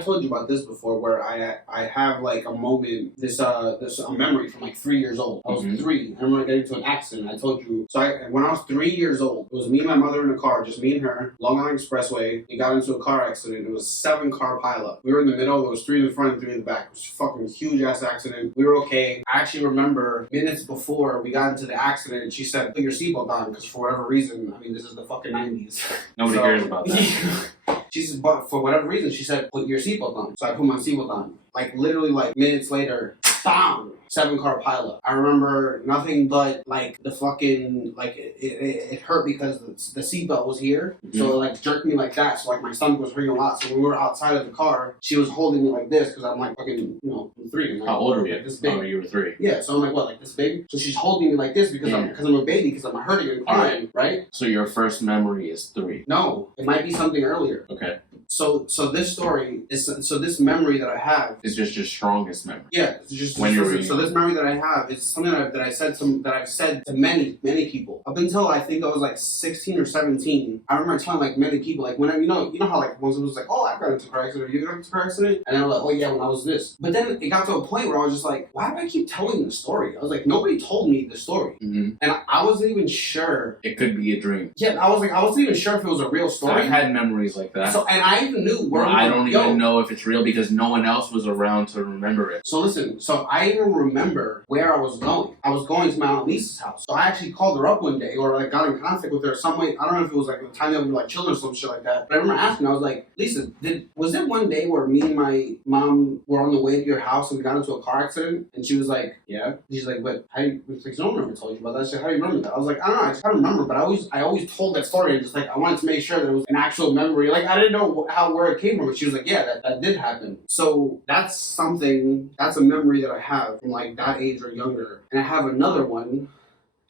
told you about this before, where I have like a moment, this a memory from like 3 years old. I was 3. I remember getting into an accident. I told you. So when I was 3 years old, it was me and my mother in a car, just me and her, Long Island Expressway. We got into a car accident. It was a 7-car pileup. We were in the middle. There was 3 in the front and 3 in the back. It was a fucking huge ass accident. We were okay. I actually remember minutes before we got into the accident, she said, "Put your seatbelt on," because for whatever reason, I mean, this is the fucking 90s. Nobody cares about that. She said, but for whatever reason, she said, "Put your seatbelt on." So I put my seatbelt on. Like literally, like minutes later, bam! 7-car pileup. I remember nothing but like the fucking it hurt because the seatbelt was here, so it like jerked me like that. So like my stomach was hurting a lot. So when we were outside of the car, she was holding me like this because I'm like fucking I'm 3. I'm like, How old are you? Like this big. Oh, you were 3. Yeah, so I'm like, what, like this big? So she's holding me like this because I'm a baby, because I'm hurting and crying, right? So your first memory is 3. No, it might be something earlier. Okay. So this story is this memory that I have. It's just your strongest memory. Yeah, it's just When you're so this memory that I have is something that I've said to many people up until I think I was like 16 or 17. I remember telling like many people, like when you know how like once it was like, oh, I got into a car accident, you got into a car accident, and I'm like, oh yeah, when I was this. But then it got to a point where I was just like, why do I keep telling the story? I was like, nobody told me the story, and I wasn't even sure. It could be a dream. Yeah, I wasn't even sure if it was a real story. I've had memories like that. So and I I even knew where I don't even know if it's real because no one else was around to remember it. So listen, so I even remember where I was going. I was going to my Aunt Lisa's house. So I actually called her up one day, or like got in contact with her some way. I don't know if it was like the time that we were like children or some shit like that. But I remember asking, I was like, Lisa, was there one day where me and my mom were on the way to your house and we got into a car accident? And she was like, yeah. She's like, but how do you, it's like, no one ever told you about that shit. How do you remember that? I was like, I don't know, I just don't remember, but I always told that story and just like, I wanted to make sure that it was an actual memory. Like, I didn't know where it came from. But she was like, yeah, that did happen. So that's a memory that I have from like that age or younger. And I have another one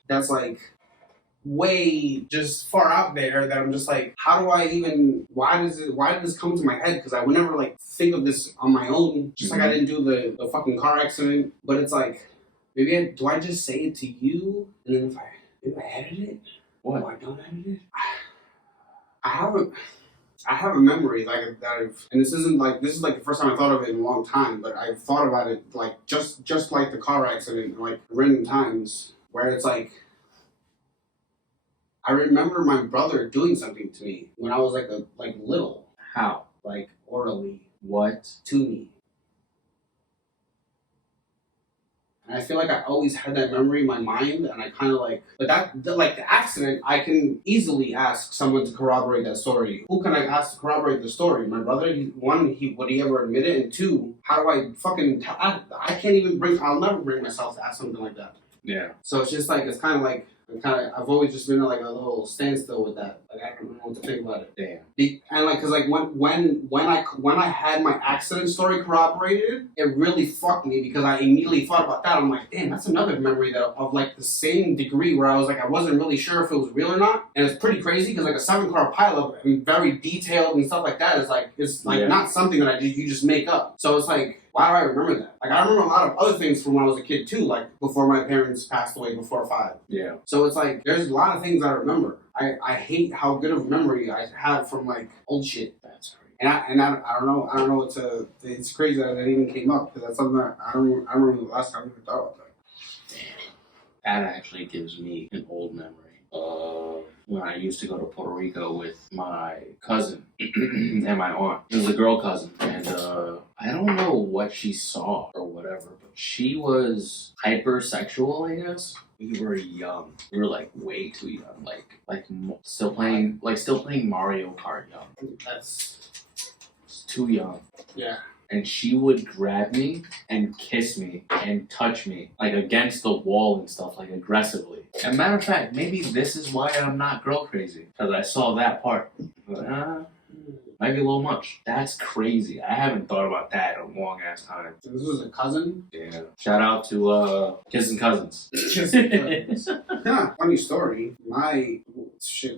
that's like way just far out there that I'm just like, how do I even, why did this come to my head? Because I would never like think of this on my own, just like I didn't do the fucking car accident. But it's like, maybe do I just say it to you? And then if I edit it? What? Or I don't edit it? I have a memory like that and this is like the first time I thought of it in a long time, but I've thought about it like just like the car accident, like random times where it's like, I remember my brother doing something to me when I was like little. How? Like orally. What? To me. And I feel like I always had that memory in my mind, and I kind of like, but like the accident, I can easily ask someone to corroborate that story. Who can I ask to corroborate the story? My brother. Would he ever admit it? And two, how do I fucking? I can't even I'll never bring myself to ask something like that. Yeah. So it's just like it's kind of like. I've always just been like a little standstill with that. Like I don't know what to think about it. Damn. And like, cause like when I had my accident story corroborated, it really fucked me because I immediately thought about that. I'm like, damn, that's another memory that of like the same degree where I was like, I wasn't really sure if it was real or not. And it's pretty crazy because like a 7-car pileup and very detailed and stuff like that is not something that you just make up. So it's like, why do I remember that? Like, I remember a lot of other things from when I was a kid, too, like before my parents passed away, before 5. Yeah. So it's like, there's a lot of things I remember. I hate how good of memory I have from, like, old shit. That's crazy. And I don't know what to, it's crazy that it even came up, because that's something that I remember the last time we thought about that. Damn. That actually gives me an old memory of when I used to go to Puerto Rico with my cousin and my aunt. It was a girl cousin, and I don't know what she saw or whatever, but she was hypersexual, I guess. We were young. We were like way too young, like still playing Mario Kart young. That's too young. Yeah. And she would grab me and kiss me and touch me, like against the wall and stuff, like aggressively. And matter of fact, maybe this is why I'm not girl crazy, because I saw that part. But, might be a little much. That's crazy. I haven't thought about that in a long ass time. So this was a cousin? Yeah. Shout out to Kissing Cousins. Yeah, funny story. Why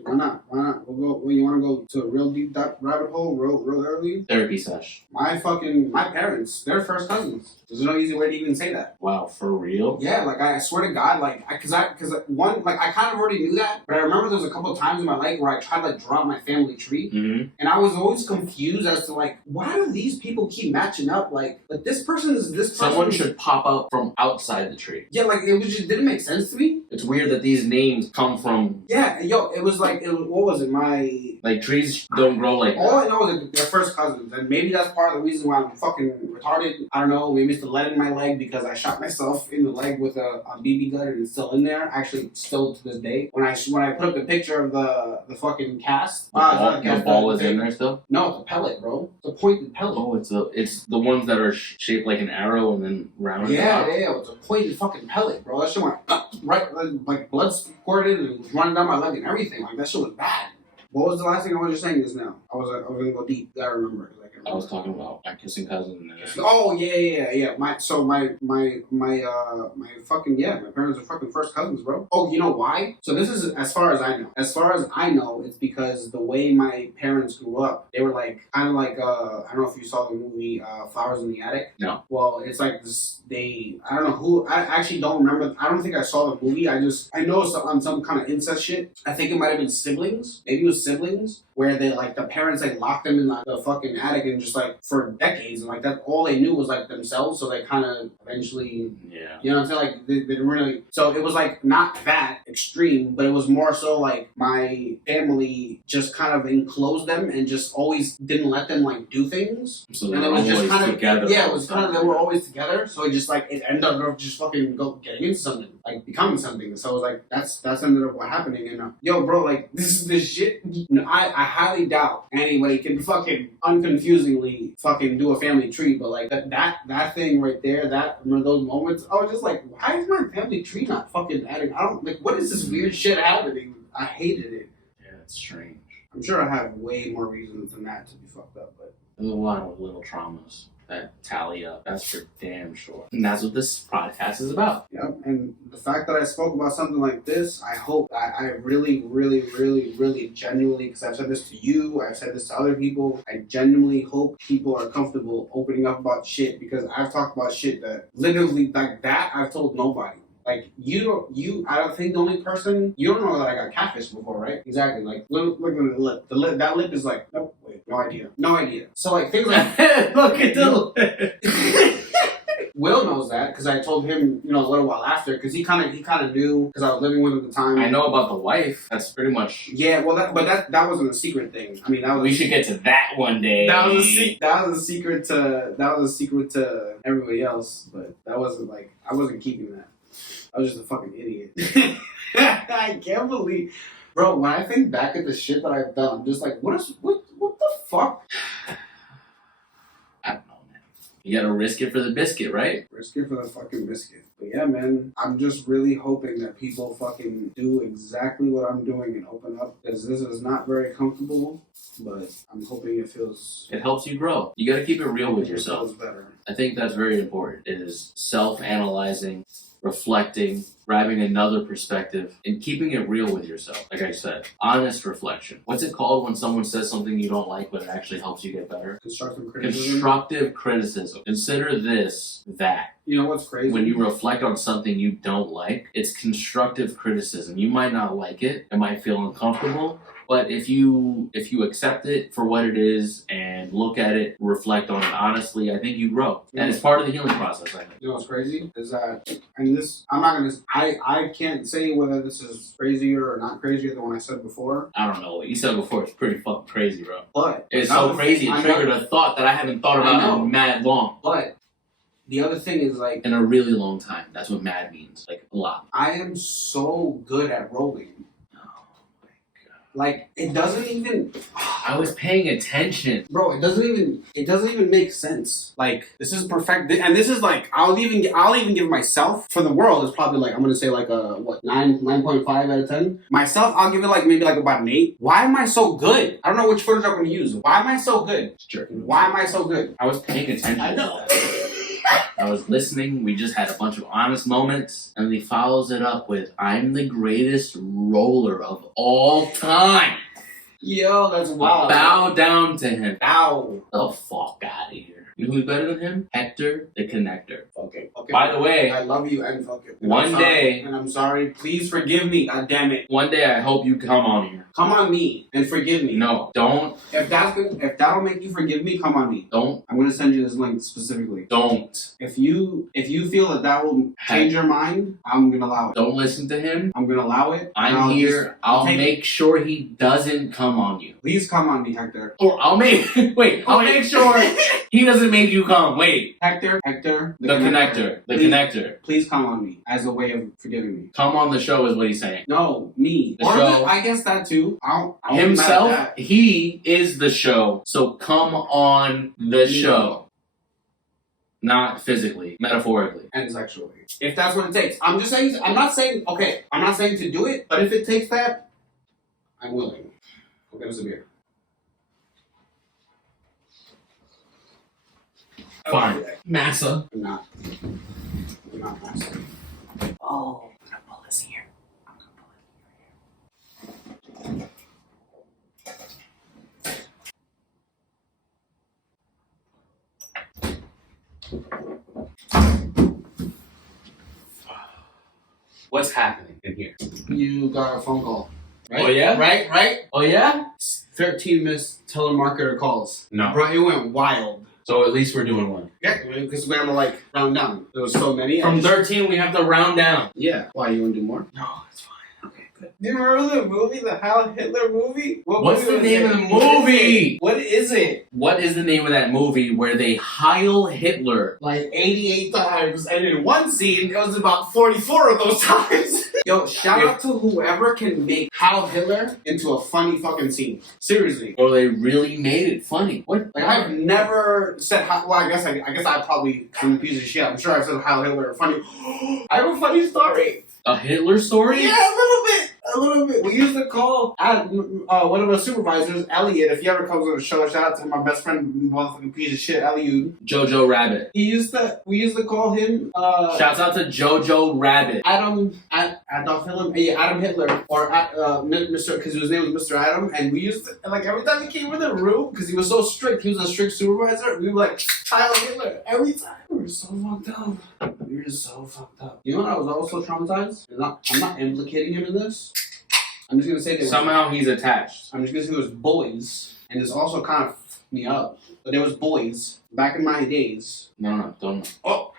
not? You want to go to a real deep rabbit hole real early? Therapy sesh. My parents, they're first cousins. There's no easy way to even say that. Wow, for real? Yeah, like I swear to God, like I kind of already knew that, but I remember there was a couple of times in my life where I tried to like draw my family tree, and I was always confused as to like, why do these people keep matching up? Like this person is this person. Someone should pop up from outside the tree. Yeah, like it didn't make sense to me. It's weird that these names come from. Yeah, it was like what was it? Like trees don't grow like. All I know is that they're first cousins, and maybe that's part of the reason why I'm fucking retarded. I don't know. Maybe it's the lead in my leg because I shot myself in the leg with a BB gun and it's still in there. Actually, still to this day. When I put up the picture of the fucking cast, the ball is in there still. No, it's a pellet, bro. It's a pointed pellet. Oh, it's the ones that are shaped like an arrow and then round. Yeah, it's a pointed fucking pellet, bro. That shit went right, like blood squirted and running down my leg and everything. Like that shit was bad. What was the last thing I was just saying just now? I was gonna go deep. I remember. I was talking about my kissing cousin. Oh yeah. My parents are fucking first cousins, bro. Oh, you know why? So this is as far as I know. As far as I know, it's because the way my parents grew up, they were like kind of like I don't know if you saw the movie Flowers in the Attic. No. Well, it's like this. I don't know who. I actually don't remember. I don't think I saw the movie. I know it's on some kind of incest shit. I think it might have been siblings. Maybe it was siblings where they like the parents like locked them in like the fucking attic and just like for decades and like that all they knew was like themselves. So they kind of eventually, you know what I'm saying? Like they didn't really. So it was like not that extreme, but it was more so like my family just kind of enclosed them and just always didn't let them like do things. So and it was just kind of together. Yeah, it was kind of they were always together. So it just like it ended up just fucking getting into something, like becoming something. So I was like, that's ended up what happening. And yo, bro, like this is the shit. I highly doubt anybody can fucking unconfusingly fucking do a family tree, but like that thing right there, those moments, I was just like, why is my family tree not fucking adding? I don't like. What is this weird shit happening? I hated it. Yeah, it's strange. I'm sure I have way more reasons than that to be fucked up, but there's a lot of little traumas that tally up. That's for damn sure. And that's what this podcast is about. Yep. And the fact that I spoke about something like this, I hope I really, really, really, really genuinely, because I've said this to you, I've said this to other people, I genuinely hope people are comfortable opening up about shit, because I've talked about shit that literally like that I've told nobody. Like, I don't think the only person, you don't know that I got catfished before, right? Exactly. Like, look at the lip. That lip is like, nope, wait, no idea. So, like, things like, look at the lip. Will knows that, because I told him, a little while after, because he kind of knew, because I was living with him at the time. I know about the wife. That's pretty much. Yeah, well, that wasn't a secret thing. I mean, that was. We should get to that one day. That was a secret to everybody else, but that wasn't like I wasn't keeping that. I was just a fucking idiot. I can't believe, bro. When I think back at the shit that I've done, I'm just like, what the fuck? I don't know, man. You gotta risk it for the biscuit, right? Risk it for the fucking biscuit. But yeah, man, I'm just really hoping that people fucking do exactly what I'm doing and open up, because this is not very comfortable. But I'm hoping it feels. It helps you grow. You gotta keep it real with yourself. It feels better. I think that's very important. It is self-analyzing, reflecting, grabbing another perspective, and keeping it real with yourself. Like I said, honest reflection. What's it called when someone says something you don't like, but it actually helps you get better? Constructive criticism. Constructive criticism. Consider this that. You know what's crazy? When you reflect on something you don't like, it's constructive criticism. You might not like it. It might feel uncomfortable. But if you accept it for what it is and look at it, reflect on it honestly, I think you grow. And it's part of the healing process, I think. You know what's crazy? Is that, and this, I'm not gonna, I can't say whether this is crazier or not crazier than what I said before. I don't know. What you said before is pretty fucking crazy, bro. But it's so crazy. It triggered a thought that I haven't thought about in mad long. But the other thing is like... in a really long time. That's what mad means. Like, a lot. I am so good at rolling. Like, it doesn't even... I was paying attention. Bro, it doesn't even make sense. Like, this is perfect. And this is like, I'll even give myself, for the world, it's probably like, I'm gonna say like a, 9.5 out of 10? Myself, I'll give it like, maybe like about an 8. Why am I so good? I don't know which footage I'm gonna use. Why am I so good? Why am I so good? I was paying attention. I know. I was listening. We just had a bunch of honest moments. And he follows it up with, I'm the greatest roller of all time. Yo, that's wild. Bow down to him. Bow. The fuck out of here. You know who's better than him? Hector the Connector. Okay. By the way, I love you and fuck it. One day, and I'm sorry. Please forgive me. God damn it. One day, I hope you come on here. Come on me and forgive me. No, don't. If that'll make you forgive me, come on me. Don't. I'm gonna send you this link specifically. Don't. If you feel that will change your mind, I'm gonna allow it. Don't listen to him. I'm gonna allow it. I'm here. I'll make sure he doesn't come on you. Please come on me, Hector. Or I'll make sure he doesn't make you come. Wait. Hector. The connector. The connector. Please come on me as a way of forgiving me. Come on the show is what he's saying. No, me. The show. I guess that too. Himself. He is the show. So come on the show. Not physically, metaphorically. And sexually. If that's what it takes. I'm just saying, I'm not saying to do it, but if it takes that, I'm willing. Go get us a beer. Fine. Massa. I'm not massa. Oh, I'm gonna pull this here. What's happening in here? You got a phone call. Right? Oh yeah? Right? Oh yeah? 13 missed telemarketer calls. No. Bro, it went wild. So at least we're doing one. Yeah, because we're gonna like round down. There was so many. From 13, we have to round down. Yeah. Why, you wanna do more? No, it's fine. Okay, good. Do you remember the movie, the Heil Hitler movie? What's movie the was name it? of the movie? What is it? What is the name of that movie where they Heil Hitler? Like 88 times, and in one scene, it was about 44 of those times. Yo, shout out to whoever can make Heil Hitler into a funny fucking scene. Seriously. Or they really made it funny. What? Like, I've never said well, I guess I probably am a piece of shit. I'm sure I've said Heil Hitler funny. I have a funny story. A Hitler story? Yeah, a little bit. We used to call one of our supervisors, Elliot, if he ever comes on the show, shout out to my best friend, motherfucking piece of shit, Elliot. Jojo Rabbit. We used to call him, Shouts out to Jojo Rabbit. Adolf Hitler, yeah, Adam Hitler, or Mr. because his name was Mr. Adam, and we used to, like, every time he came in the room, because he was so strict, he was a strict supervisor, we were like, Heil Hitler, every time. We were so fucked up. You know what I was also traumatized? I'm not implicating him in this. I'm just gonna say that Somehow he's attached. I'm just gonna say it was boys, and this also kind of fucked me up. But there was boys back in my days. No, don't. Oh.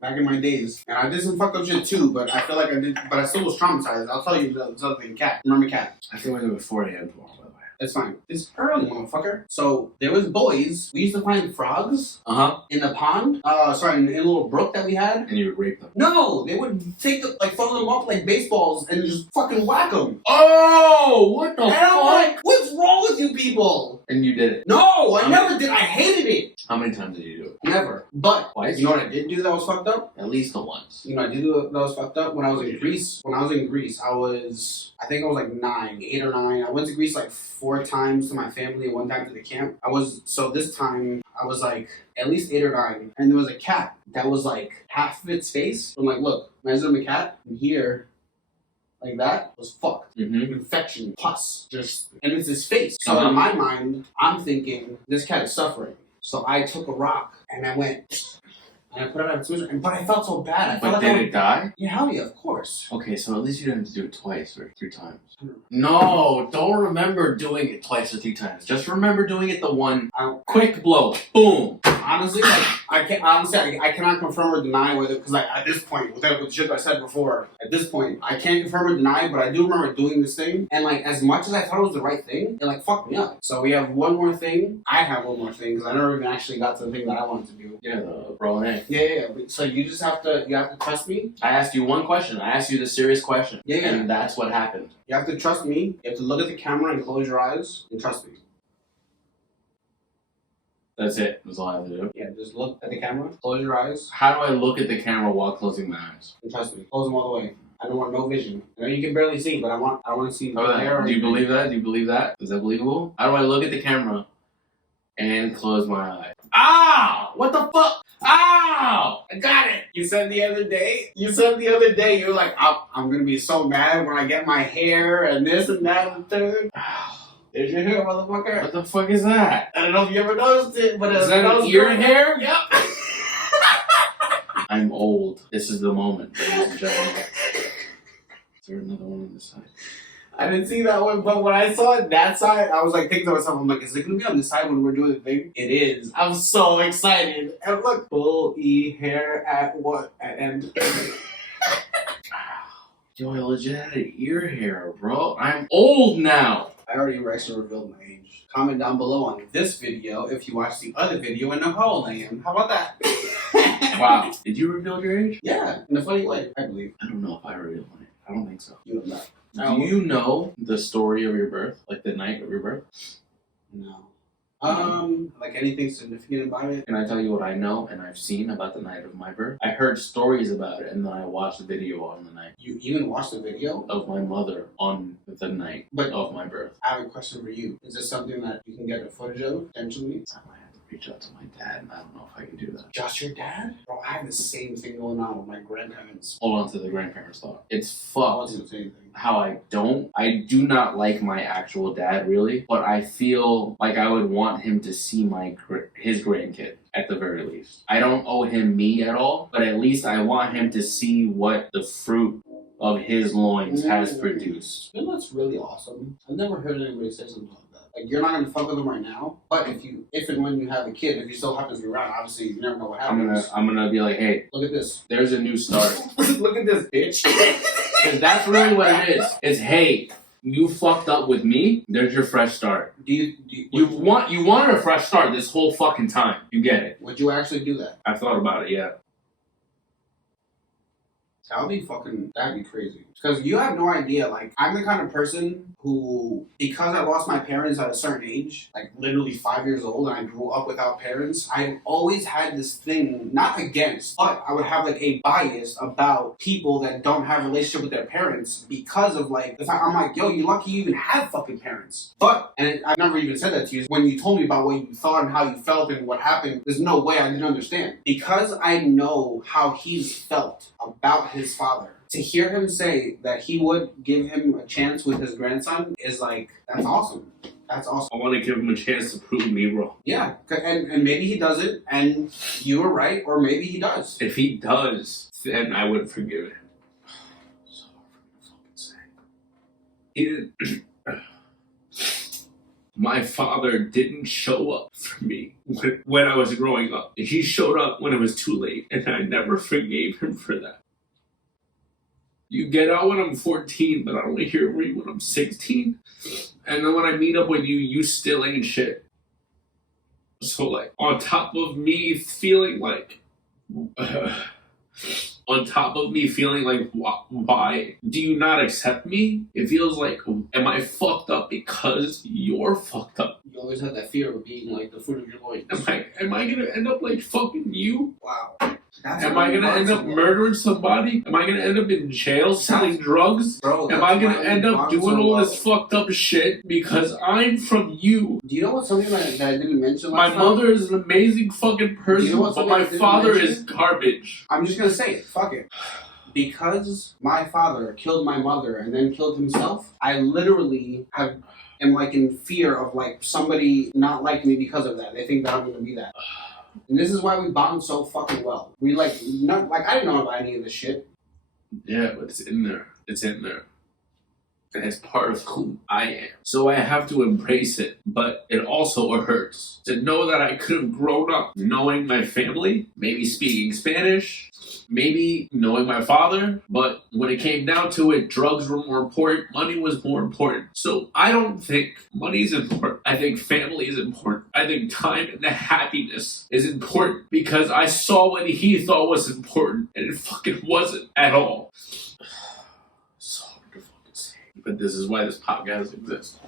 Back in my days, and I did some fucked up shit too, but I feel like I did, but I still was traumatized. I'll tell you the other thing, Cat. Remember Cat? I feel like it was 4 a.m. tomorrow, by the way. It's fine. It's early, motherfucker. So there was boys. We used to find frogs in the pond. In a little brook that we had. And you would rape them. No, they would throw them up like baseballs and just fucking whack them. Oh, what the And I'm fuck? like, what's wrong with you people? And you did it. No, I never did. I hated it. How many times did you do it? Never. But Twice? you know what I did do that was fucked up? At least the once. You know what I did do that was fucked up? When I was in Greece, I think I was like 8 or 9. I went to Greece like 4 times to my family and 1 time to the camp. This time I was like at least 8 or 9. And there was a cat that was like half of its face. I'm like, look, imagine I'm a cat, and here, like that, was fucked. Mm-hmm. Infection, pus, and it's his face. So in my mind, I'm thinking, this cat is suffering. So I took a rock and I went, and I put it on its misery. But I felt so bad. But did it die? Yeah, hell yeah, of course. Okay, so at least you didn't have to do it twice or 3 times. No, don't remember doing it twice or 3 times. Just remember doing it the one quick blow. Boom. Honestly, I cannot confirm or deny whether, because at this point, with the shit I said before, at this point, I can't confirm or deny, but I do remember doing this thing, and like, as much as I thought it was the right thing, it like fucked me up. So we have one more thing. I have one more thing, because I never even actually got to the thing that I wanted to do. Yeah, the bro and egg. Yeah. So you just have to trust me. I asked you one question. I asked you the serious question. Yeah. And that's what happened. You have to trust me. You have to look at the camera and close your eyes and trust me. That's it. That's all I have to do. Yeah, just look at the camera, close your eyes, How do I look at the camera while closing my eyes? and trust me. Close them all the way. I don't want no vision. I know you can barely see, but I want to see the hair. Do you believe that? Do you believe that? Is that believable? How do I look at the camera and close my eyes? Ow! What the fuck? Ow! I got it! You said the other day, you were like, I'm gonna be so mad when I get my hair and this and that and the third. There's your hair, motherfucker. What the fuck is that? I don't know if you ever noticed it, but Is that an ear hair? Yep. I'm old. This is the moment, ladies and gentlemen. Is there another one on this side? I didn't see that one, but when I saw it that side, I was like thinking to myself, I'm like, is it gonna be on this side when we're doing the thing? It is. I'm so excited. And look, full hair at end. Yo, I legit had an ear hair, bro. I'm old now. I already actually revealed my age. Comment down below on this video if you watched the other video and know how old I am. How about that? Wow. Did you reveal your age? Yeah, in a funny way, I believe. I don't know if I revealed mine. I don't think so. You have not. Do you know the story of your birth? Like the night of your birth? No. Like anything significant about it? Can I tell you what I know and I've seen about the night of my birth? I heard stories about it and then I watched a video on the night You even watched the video? of my mother on the night But- of my birth. I have a question for you. Is this something that you can get a footage of, potentially? I might have to reach out to my dad, and I don't know if I can do that. Just your dad? Bro, I have the same thing going on with my grandparents. Hold on to the grandparents thought. It's I fucked. wasn't saying anything. How I do not like my actual dad really, but I feel like I would want him to see his grandkid at the very least. I don't owe him me at all, but at least I want him to see what the fruit of his loins has produced. You know what's really awesome? I've never heard anybody say something like that. Like, you're not gonna fuck with them right now, but if and when you have a kid, if you still happens to be around, obviously you never know what happens. I'm gonna be like, hey, look at this. There's a new start. Look at this, bitch. Because that's really what it is. It's, hey, you fucked up with me. There's your fresh start. You wanted a fresh start this whole fucking time. You get it? Would you actually do that? I thought about it. Yeah. That'd be crazy. Because you have no idea, like, I'm the kind of person who, because I lost my parents at a certain age, like literally 5 years old, and I grew up without parents, I've always had this thing, not against, but I would have like a bias about people that don't have a relationship with their parents because of like, the fact I'm like, yo, you're lucky you even have fucking parents. But, and I've never even said that to you, when you told me about what you thought and how you felt and what happened, there's no way I didn't understand. Because I know how he's felt about his father, to hear him say that he would give him a chance with his grandson is like, that's awesome. That's awesome. I want to give him a chance to prove me wrong. Yeah, and maybe he doesn't, and you were right, or maybe he does. If he does, then I would forgive him. So hard for me to fucking say. He didn't. My father didn't show up for me when I was growing up. He showed up when it was too late, and I never forgave him for that. You get out when I'm 14, but I only hear from you when I'm 16. And then when I meet up with you, you still ain't shit. So, like, on top of me feeling like... why do you not accept me? It feels like, am I fucked up because you're fucked up? You always have that fear of being like the fruit of your loins. Am I gonna end up like fucking you? Wow. Am I gonna end up murdering somebody? Am I gonna end up in jail selling drugs? Bro, am I gonna end up doing all this fucked up shit because I'm from you? Do you know what's something that I didn't mention last time? My mother is an amazing fucking person, but my father is garbage. I'm just gonna say it. Fuck it. Because my father killed my mother and then killed himself, I literally am like in fear of like somebody not liking me because of that. They think that I'm gonna be that. And this is why we bond so fucking well. We I didn't know about any of this shit. Yeah, but it's in there. It's in there. And it's part of who I am. So I have to embrace it, but it also hurts to know that I could have grown up knowing my family, maybe speaking Spanish, maybe knowing my father, but when it came down to it, drugs were more important, money was more important. So I don't think money is important. I think family is important. I think time and the happiness is important because I saw what he thought was important and it fucking wasn't at all. But this is why this podcast exists.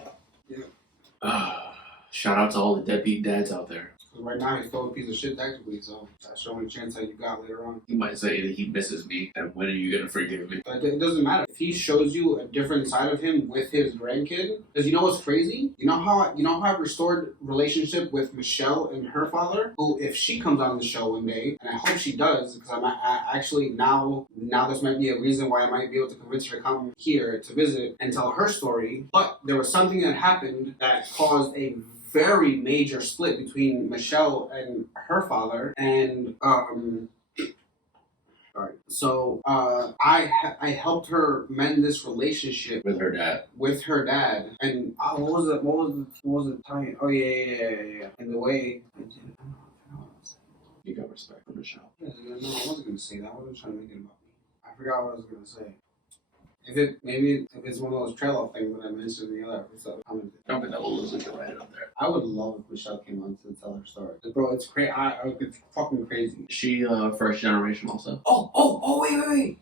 Yeah. Shout out to all the deadbeat dads out there. Right now, he's still a piece of shit technically, so that's the only chance that you got later on. He might say that he misses me, and when are you gonna forgive me? But it doesn't matter. If he shows you a different side of him with his grandkid, because you know what's crazy? You know how I restored relationship with Michelle and her father? Who, if she comes on the show one day, and I hope she does, because I actually now this might be a reason why I might be able to convince her to come here to visit and tell her story. But there was something that happened that caused a very major split between Michelle and her father, and so I helped her mend this relationship with her dad. And what was the time? Oh yeah. And the way you got respect for Michelle. Yeah, no, I wasn't gonna say that. I wasn't trying to make it about me. I forgot what I was gonna say. If it's one of those trail off things that I mentioned in the other episode, I don't think that will lose it right up there. I would love if Michelle came on to tell her story. Bro, it's crazy. It's fucking crazy. Is she first generation also? Oh, wait.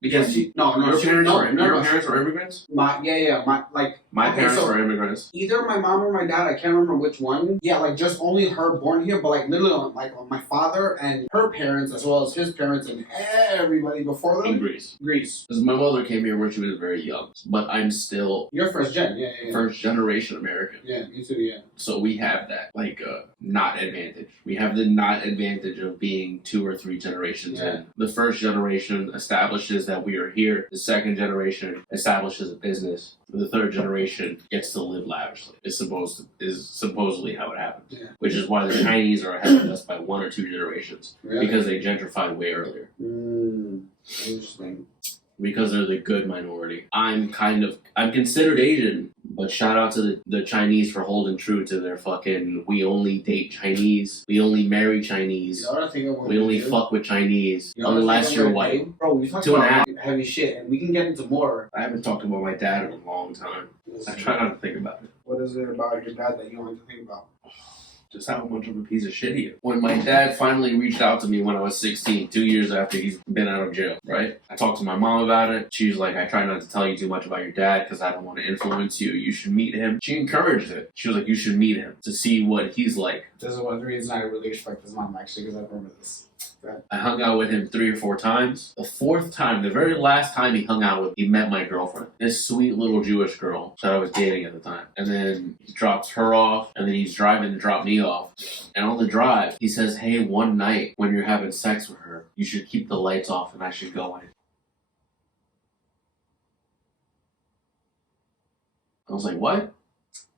Because your parents were immigrants? My parents were immigrants. Either my mom or my dad, I can't remember which one. Yeah, like just only her born here, but like literally on my father and her parents as well as his parents and everybody before them. In Greece. Greece. Because my mother came here when she was very young, but I'm still You're first gen, yeah. first generation American. Yeah, me too, yeah. So we have that, like, not advantage. We have the not advantage of being 2 or 3 generations in. The first generation establishes that we are here. The second generation establishes a business. The third generation gets to live lavishly. Is supposedly how it happens. Yeah. Which is why the Chinese are ahead of us by 1 or 2 generations. Really? Because they gentrified way earlier. Interesting. Because they're the good minority. I'm considered Asian, but shout out to the Chinese for holding true to their fucking, we only date Chinese, we only marry Chinese, we only fuck with Chinese, unless you're white. Bro, we talked about heavy shit, and we can get into more. I haven't talked about my dad in a long time. I try not to think about it. What is it about your dad that you don't like to think about? Just how much of a piece of shit he is. When my dad finally reached out to me when I was 16, 2 years after he's been out of jail, right? I talked to my mom about it. She was like, I try not to tell you too much about your dad because I don't want to influence you. You should meet him. She encouraged it. She was like, you should meet him to see what he's like. This is one of the reasons I really respect his mom, actually, because I remember this. I hung out with him 3 or 4 times. The 4th time, the very last time he hung out with, he met my girlfriend. This sweet little Jewish girl that I was dating at the time. And then he drops her off, and then he's driving to drop me off. And on the drive, he says, hey, one night when you're having sex with her, you should keep the lights off and I should go in. I was like, what?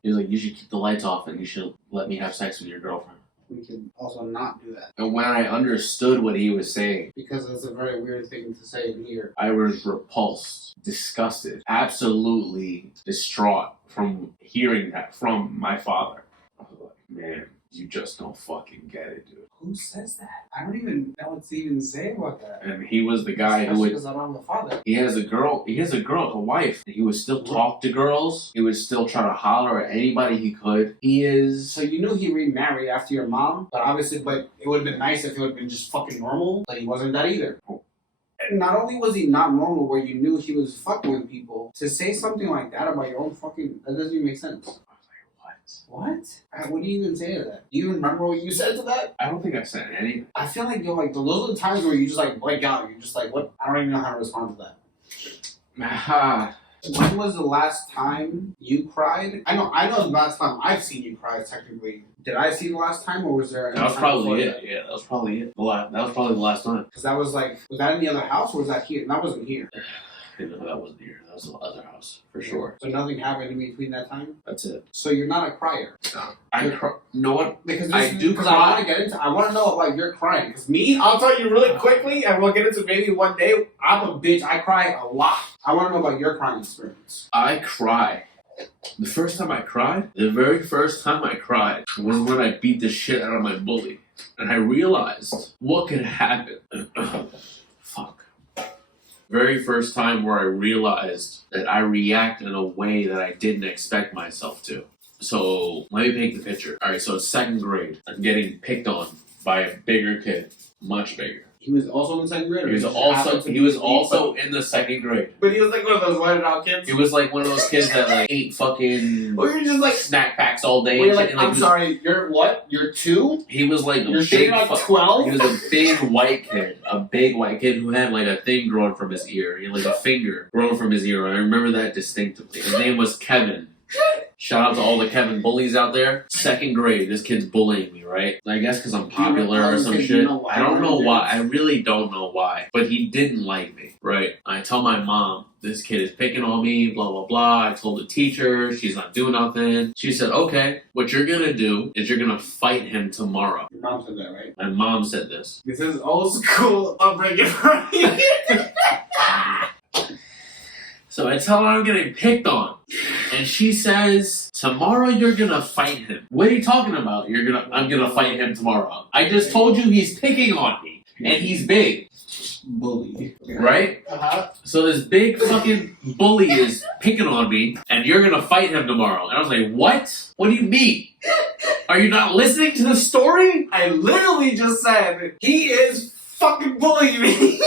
He was like, you should keep the lights off and you should let me have sex with your girlfriend. We can also not do that. And when I understood what he was saying, because it's a very weird thing to say in here, I was repulsed, disgusted, absolutely distraught from hearing that from my father. I was like, man, you just don't fucking get it, dude. Who says that? I don't even know what to even say about that. And he was the guy who would. Because I don't have a father. He has a girl, a wife. He would still talk to girls. He would still try to holler at anybody he could. He is. So you knew he remarried after your mom, but obviously, it would have been nice if it would have been just fucking normal. But he wasn't that either. And not only was he not normal, where you knew he was fucking with people, to say something like that about your own fucking, that doesn't even make sense. What? What do you even say to that? Do you remember what you said to that? I don't think I said anything. I feel like you're like, those are the times where you just like break out. You're just like, what? I don't even know how to respond to that. When was the last time you cried? I know the last time I've seen you cry, technically. Did I see the last time, or was there? That was probably it. Yeah, that was probably it. That was probably the last time. Because that was like, was that in the other house, or was that here? That wasn't here. That wasn't here. That was the other house, for sure. So nothing happened in between that time? That's it. So you're not a crier? No one. Because I do cry. I want to know about your crying. Because me, I'll tell you really quickly, and we'll get into maybe one day. I'm a bitch. I cry a lot. I want to know about your crying experience. I cry. The first time I cried, the very first time I cried was when I beat the shit out of my bully. And I realized what could happen. Fuck. Very first time where I realized that I react in a way that I didn't expect myself to. So, let me paint the picture. Alright, so it's 2nd grade. I'm getting picked on by a bigger kid. Much bigger. He was also in 2nd grade? He was also in the 2nd grade. But he was like one of those whited out kids? He was like one of those kids that like ate fucking or you're just like snack packs all day. You're like, I'm sorry, you're what? You're 2? He was like you're big 12? He was a big white kid. A big white kid who had like a thing growing from his ear. He had like a finger growing from his ear. I remember that distinctively. His name was Kevin. Shout out to all the Kevin bullies out there. 2nd grade, this kid's bullying me, right? I guess because I'm popular or some shit. I don't know why. I really don't know why. But he didn't like me, right? I tell my mom, this kid is picking on me, blah, blah, blah. I told the teacher, she's not doing nothing. She said, okay, what you're going to do is you're going to fight him tomorrow. Your mom said that, right? My mom said this. This is old school upbringing, right? So I tell her I'm getting picked on. And she says, tomorrow you're gonna fight him. What are you talking about? I'm gonna fight him tomorrow. I just told you he's picking on me. And he's big. Bully. Right? Uh-huh. So this big fucking bully is picking on me, and you're gonna fight him tomorrow. And I was like, what? What do you mean? Are you not listening to the story? I literally just said, he is fucking bullying me.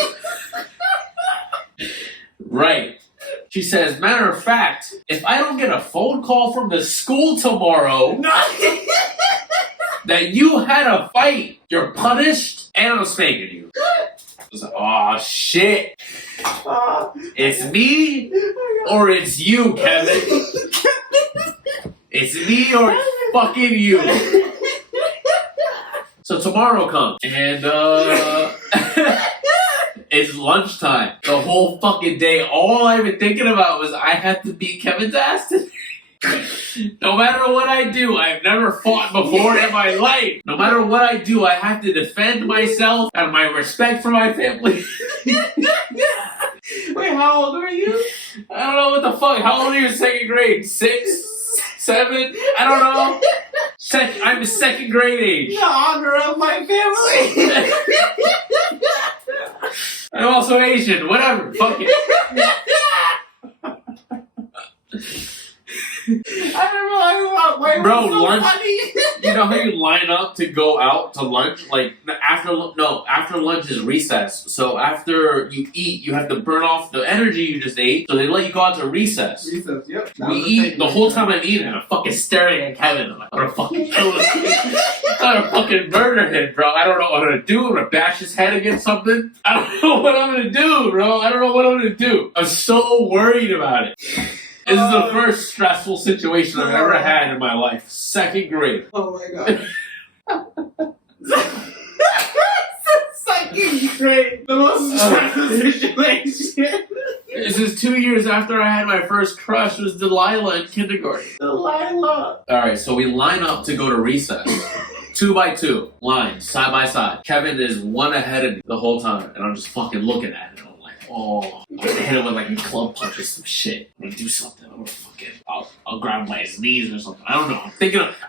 Right. She says, matter of fact, if I don't get a phone call from the school tomorrow that you had a fight, you're punished and I'm spanking you. was like, oh shit. It's me or it's you, Kevin. It's me or it's fucking you. So tomorrow comes and it's lunchtime. The whole fucking day, all I've been thinking about was I have to beat Kevin's ass today. No matter what I do, I've never fought before in my life. No matter what I do, I have to defend myself and my respect for my family. Wait, how old are you? I don't know what the fuck. How old are you in second grade? 6? 7? I don't know. I'm second grade age. The honor of my family. I'm also Asian. Whatever. Fuck it. I don't know why Bro, was so lunch. funny. You know how you line up to go out to lunch? Like, after lunch is recess. So after you eat, you have to burn off the energy you just ate. So they let you go out to recess. Recess, yep. We eat, the whole time I'm eating, I'm fucking staring at Kevin. I'm like, I'm gonna fucking kill this kid. I'm gonna fucking murder him, bro. I don't know what I'm gonna do. I'm gonna bash his head against something. I don't know what I'm gonna do, bro. I don't know what I'm gonna do. I'm so worried about it. This is the first stressful situation I've ever had in my life. Second grade. Oh my god. Second grade. The most stressful situation. This is 2 years after I had my first crush. It was Delilah in kindergarten. Delilah. Alright, so we line up to go to recess. 2 by 2, lines, side by side. Kevin is one ahead of me the whole time, and I'm just fucking looking at it. I'm like, oh, I'm gonna hit him with like a club punch or some shit. I'm gonna do something. I'm gonna fucking, I'll grab him by his knees or something. I don't know.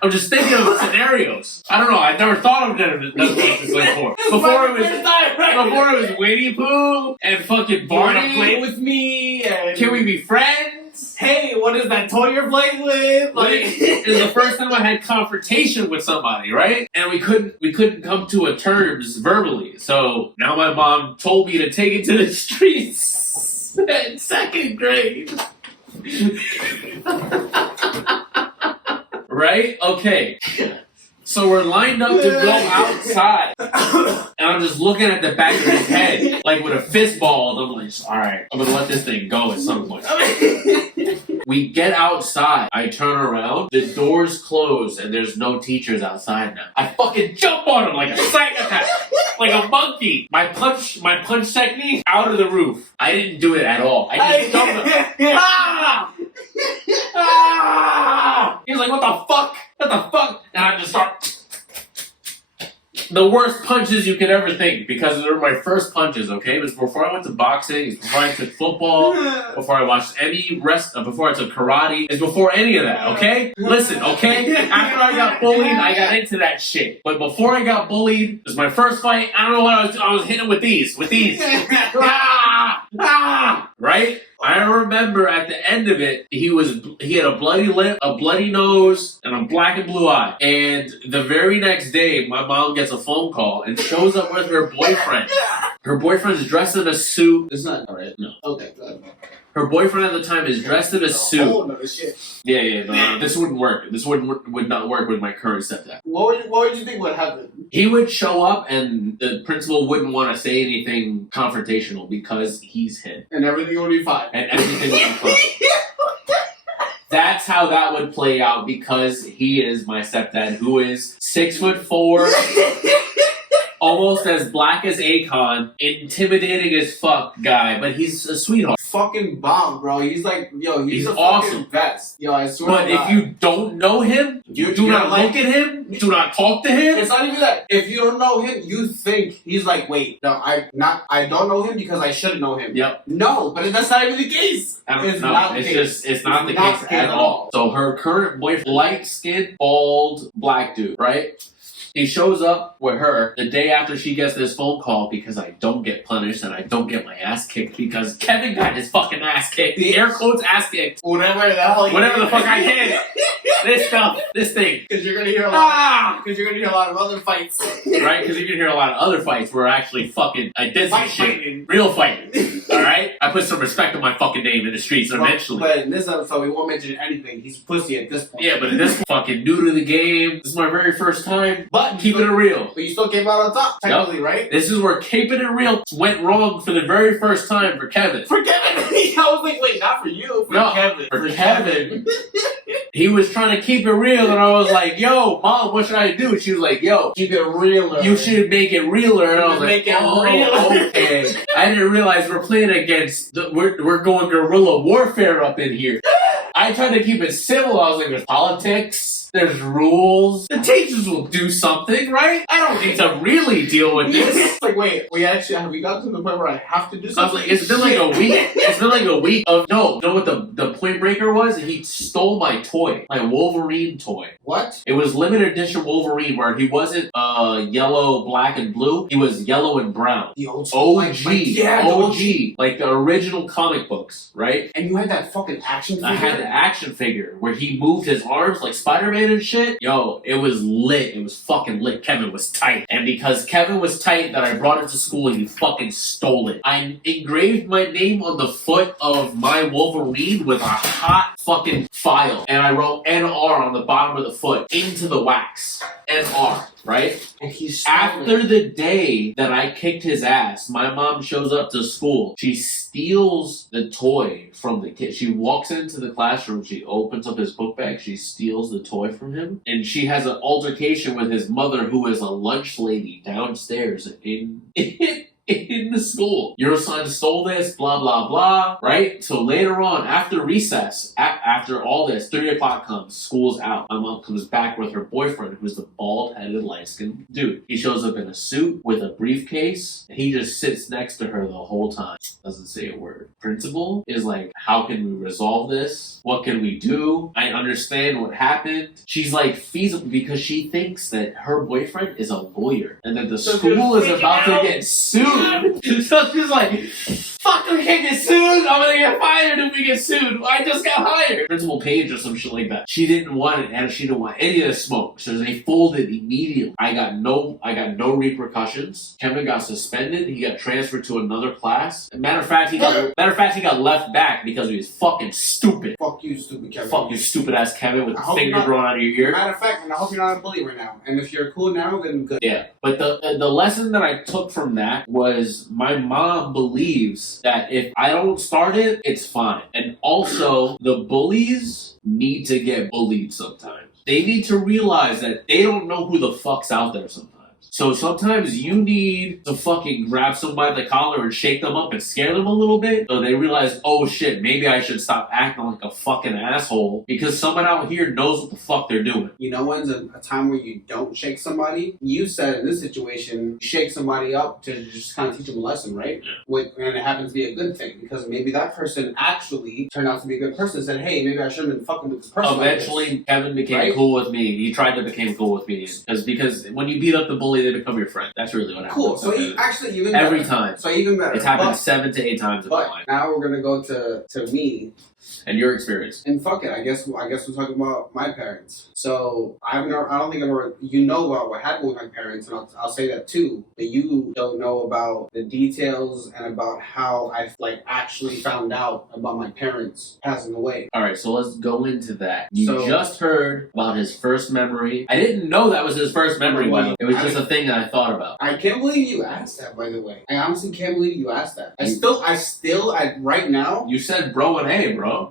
I'm just thinking of scenarios. I don't know. I've never thought of nothing like this before. Before it was Winnie Pooh and fucking Barney. Wanna play with me? And Can we be friends? Hey, what is that toy you're playing with? Like, It was the first time I had confrontation with somebody, right? And we couldn't come to a terms verbally. So now my mom told me to take it to the streets in second grade. Right? Okay. So we're lined up to go outside. And I'm just looking at the back of his head, like with a fist ball. And I'm like, alright, I'm gonna let this thing go at some point. We get outside. I turn around. The doors close and there's no teachers outside now. I fucking jump on him like a psychopath. Like a monkey. My punch technique out of the roof. I didn't do it at all. I just jumped him. Ah! Ah! He was like, what the fuck? What the fuck? And I just start the worst punches you could ever think, because they were my first punches, okay? It was before I went to boxing, it was before I took football, before I watched before I took karate, it's before any of that, okay? Listen, okay? After I got bullied, I got into that shit. But before I got bullied, it was my first fight, I don't know what I was hitting with these. Ah! Ah! Right? I remember at the end of it, he had a bloody lip, a bloody nose, and a black and blue eye. And the very next day, my mom gets a phone call and shows up with her boyfriend. Her boyfriend's dressed in a suit. it's not alright. No. Okay, good. Her boyfriend at the time is dressed in a suit. Oh, no, shit. Yeah, no, this wouldn't work. This would not work with my current stepdad. What would you think would happen? He would show up and the principal wouldn't want to say anything confrontational because he's him. And everything would be fine. And everything would be fine. That's how that would play out, because he is my stepdad, who is 6'4", almost as black as Akon, intimidating as fuck guy, but he's a sweetheart. Fucking bomb, bro. He's like, he's a awesome. fucking vest. Yo, I swear But to God. if you don't know him, you do not look at him, do not talk to him. It's not even that. If you don't know him, you think he's like, wait, no, I don't know him because I shouldn't know him. Yep. No, but that's not even the case. It's not the case. It's not the case at all. So her current boyfriend, light-skinned, bald, black dude, right? He shows up with her the day after she gets this phone call because I don't get punished and I don't get my ass kicked because Kevin got his fucking ass kicked. The air quotes ass kicked. Whatever the hell Whatever the fuck I did. This stuff, this thing. Because you're gonna hear a lot. Because you're gonna hear a lot of other fights. Right? Because you're gonna hear a lot of other fights where actually fucking I did some shit. Fighting. Real fighting. Alright? I put some respect on my fucking name in the streets eventually. But in this episode, we won't mention anything. He's pussy at this point. Yeah, but in this fucking new to the game, this is my very first time. But keeping it real. But you still came out on top, technically, right? This is where keeping it real went wrong for the very first time for Kevin. For Kevin! I was like, wait, not for you. For Kevin. For Kevin. He was trying to keep it real, and I was like, yo, Mom, what should I do? And she was like, yo, keep it realer. You should make it realer. And I was make like, it realer. Okay. I didn't realize we're playing against, we're going guerrilla warfare up in here. I tried to keep it civil. I was like, there's politics, there's rules. The teachers will do something, right? I don't need to really deal with this. It's like, wait, have we gotten to the point where I have to do something? I was like, it's been like a week. It's been like a week of, no, you know what the point breaker was? He stole my toy, my Wolverine toy. What? It was limited edition Wolverine where he wasn't yellow, black, and blue. He was yellow and brown. The old school, OG. Yeah, OG. Like the original comic books, right? And you had that fucking action figure? I had the action figure where he moved his arms like Spider-Man and shit. Yo, it was lit. It was fucking lit. Kevin was tight. And because Kevin was tight that I brought it to school, he fucking stole it. I engraved my name on the foot of my Wolverine with a hot fucking file. And I wrote NR on the bottom of the foot into the wax. NR, right? And he's after the day that I kicked his ass, my mom shows up to school. She steals the toy from the kid. She walks into the classroom. She opens up his book bag. She steals the toy from him. And she has an altercation with his mother, who is a lunch lady downstairs in the school. Your son stole this, blah, blah, blah, right? So later on, after recess, after all this, 3 o'clock comes, school's out. My mom comes back with her boyfriend, who's the bald-headed, light-skinned dude. He shows up in a suit with a briefcase, and he just sits next to her the whole time. Doesn't say a word. Principal is like, how can we resolve this? What can we do? I understand what happened. She's like feasible because she thinks that her boyfriend is a lawyer, and that the school is about to get sued. So she's like, fuck, we can't get sued. I'm gonna get fired if we get sued. I just got hired. Principal Page or some shit like that. She didn't want it, and she didn't want any of the smoke. So they folded immediately. I got no repercussions. Kevin got suspended. He got transferred to another class. Matter of fact, he got left back because he was fucking stupid. Fuck you, stupid Kevin. Fuck you, stupid ass Kevin with the finger growing out of your ear. Matter of fact, and I hope you're not a bully right now. And if you're cool now, then good. Yeah, but the lesson that I took from that was my mom believes that if I don't start it, it's fine. And also, the bullies need to get bullied sometimes. They need to realize that they don't know who the fuck's out there sometimes. So sometimes you need to fucking grab somebody by the collar and shake them up and scare them a little bit so they realize, oh shit, maybe I should stop acting like a fucking asshole because someone out here knows what the fuck they're doing. You know when's a time where you don't shake somebody? You said in this situation, you shake somebody up to just kind of teach them a lesson, right? Yeah. And it happens to be a good thing because maybe that person actually turned out to be a good person and said, hey, maybe I shouldn't have been fucking with this person. Eventually, Kevin became cool with me. He tried to become cool with me because when you beat up the bully, they become your friend. That's really what happens. Cool. So even every better. time. So even better. It's happened 7 to 8 times in my life. Now we're gonna go to me. And your experience. And fuck it, I guess we're talking about my parents. So I don't think I've ever, you know about what happened with my parents, and I'll say that too. But you don't know about the details and about how I actually found out about my parents passing away. All right, so let's go into that. You just heard about his first memory. I didn't know that was his first memory. It was just a thing that I thought about. I can't believe you asked that, by the way. I honestly can't believe you asked that. Right now. You said bro and hey, bro.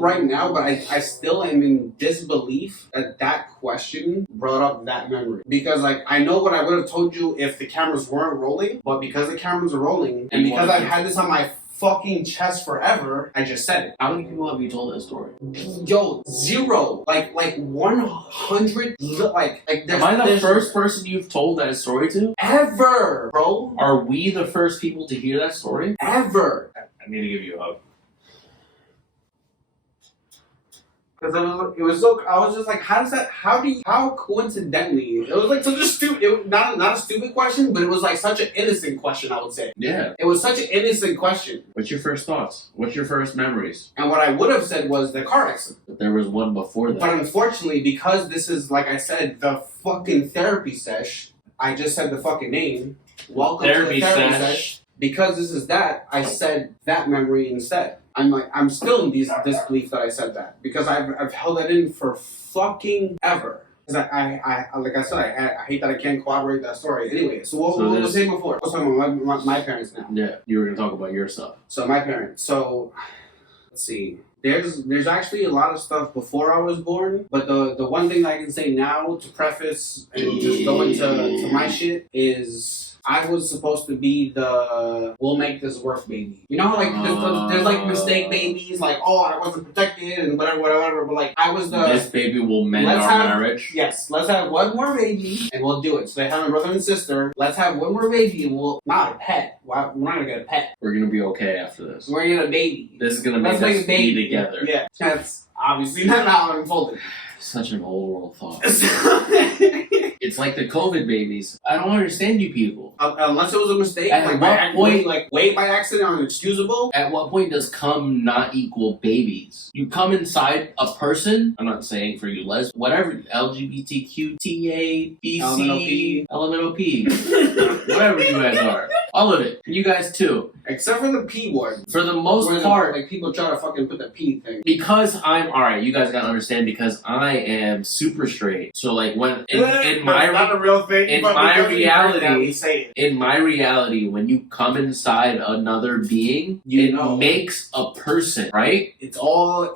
Right now, but I still am in disbelief that question brought up that memory. Because, I know what I would have told you if the cameras weren't rolling, but because the cameras are rolling, and because I've had this on my fucking chest forever, I just said it. How many people have you told that story? Yo, 0. 100. Am I the first person you've told that story to? Ever, bro. Are we the first people to hear that story? Ever. I need to give you a hug. Because it was so, I was just like, how coincidentally, it was such a stupid, not a stupid question, but it was such an innocent question, I would say. Yeah. It was such an innocent question. What's your first thoughts? What's your first memories? And what I would have said was the car accident. But there was one before that. But unfortunately, because this is, like I said, the fucking therapy sesh, I just said the fucking name. Welcome to the therapy sesh. Because this is that, I said that memory instead. I'm still in disbelief that I said that. Because I've held that in for fucking ever. Because I like I said, I hate that I can't corroborate that story. Anyway, so what was I saying before? I was talking about my parents now. Yeah, you were going to talk about your stuff. So my parents. So, let's see. There's actually a lot of stuff before I was born, but the one thing I can say now to preface and just go into my shit is I was supposed to be the we'll make this work baby. You know, like there's like mistake babies, like I wasn't protected and whatever. But like I was this baby will mend our marriage. Yes, let's have one more baby and we'll do it. So they have my brother and sister. Let's have one more baby and we'll not a pet. We're not gonna get a pet. We're gonna be okay after this. We're gonna get a baby. This is gonna make us be together. Yeah, that's obviously not how it unfolded. Such an old world thought. It's like the COVID babies. I don't understand you people. Unless it was a mistake, At what point, way by accident or inexcusable. At what point does cum not equal babies? You come inside a person. I'm not saying for you, whatever, LGBTQ, TA, BC, LMNOP, whatever you guys are, all of it. You guys too. Except for the P word. For the most part, like people try to fucking put the P thing. Because I'm alright. You guys gotta understand. Because I am super straight. So like when in my not a real thing. In my reality, when you come inside another being, it makes a person, right? It's all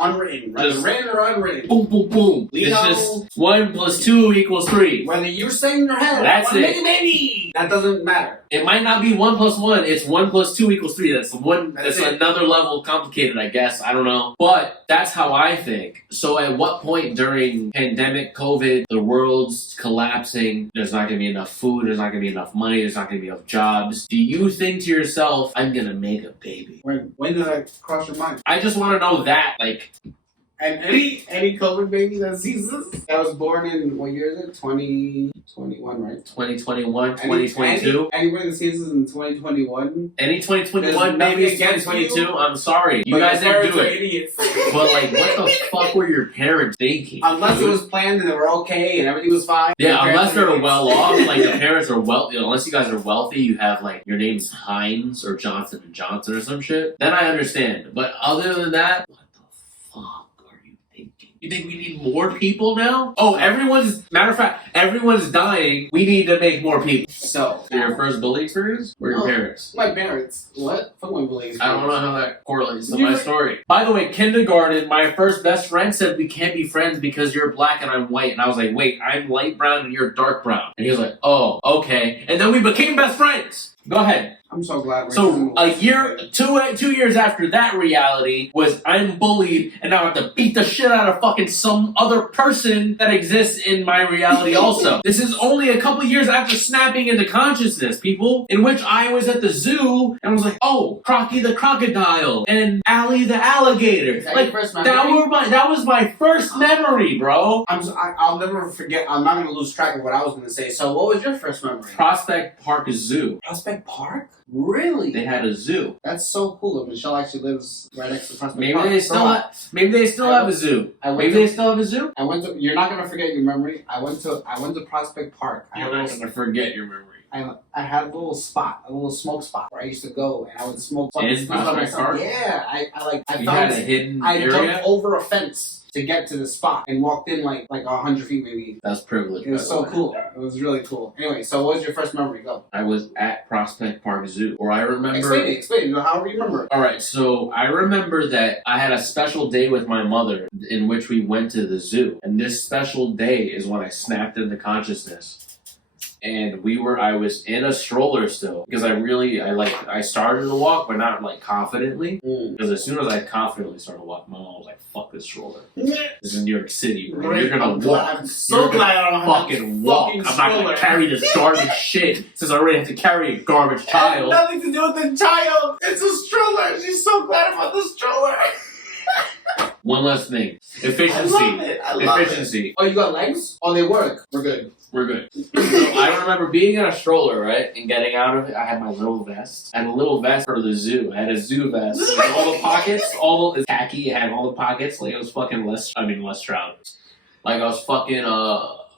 unwritten, right? Just written or unwritten. Boom, boom, boom. It's just 1 + 2 = 3. Whether you're saying in your head, that's it. Maybe. That doesn't matter. It might not be 1 + 1. It's 1 + 2 = 3. That's another level complicated, I guess. I don't know. But that's how I think. So at what point during pandemic, COVID, the world's collapsing, there's not going to be enough food, there's not going to be enough money, there's not going to be enough jobs. Do you think to yourself, I'm going to make a baby? When did that cross your mind? I just want to know that, like... And any COVID baby that sees this, that was born in, what year is it? 2021, right? 2021, 2022. Anybody that sees this in 2021? Any 2021 babies, 2022, I'm sorry. You guys didn't do it. Idiots. But like, what the fuck were your parents thinking? Unless it was planned and they were okay and everything was fine. Yeah, unless they're well off, like the parents are wealthy. Unless you guys are wealthy, you have like, your name's Heinz or Johnson & Johnson or some shit. Then I understand. But other than that, what the fuck? You think we need more people now? Oh, matter of fact, everyone's dying. We need to make more people. So your first bully experience? Or your parents? My parents. What? Fuck my bully experience. I don't know how that correlates to my story. By the way, kindergarten, my first best friend said we can't be friends because you're black and I'm white. And I was like, wait, I'm light brown and you're dark brown. And he was like, oh, okay. And then we became best friends. Go ahead. I'm so glad. So a year, 2 years after that reality was I'm bullied and now I have to beat the shit out of fucking some other person that exists in my reality also. This is only a couple years after snapping into consciousness, people, in which I was at the zoo and I was like, oh, Crocky the crocodile and Allie the alligator. Like that was my first memory, bro. I'll never forget. I'm not gonna lose track of what I was gonna say. So what was your first memory? Prospect Park Zoo. Prospect Park? Really? They had a zoo. That's so cool. And Michelle actually lives right next to Prospect Maybe Park. They still have a zoo. They still have a zoo? You're not gonna forget your memory. I went to Prospect Park. You're not gonna forget your memory. I had a little spot, a little smoke spot where I used to go and I would smoke. In Prospect Park? Yeah, I had a hidden area? I jumped over a fence to get to the spot and walked in like 100 feet maybe. That's privilege. It was so cool. It was really cool. Anyway, so what was your first memory? Go. I was at Prospect Park Zoo, or I remember. Explain it. However you remember it. All right, so I remember that I had a special day with my mother in which we went to the zoo, and this special day is when I snapped into consciousness. And I was in a stroller still because I started to walk, but not like confidently. Because as soon as I confidently started to walk, my mom was like, "Fuck this stroller. This is New York City, bro. You're gonna walk. I'm so glad I don't have fucking walk. I'm not gonna carry this garbage shit since I already have to carry a garbage child. It has nothing to do with the child. It's a stroller. She's so glad about the stroller." One less thing. Efficiency. I love it. Efficiency. Oh, you got legs? Oh, they work. We're good. We're good. So I remember being in a stroller, right, and getting out of it. I had my little vest. I had a little vest for the zoo. I had a zoo vest with all the pockets, it's khaki. It had all the pockets. Like I was fucking Les Stroud. Like I was fucking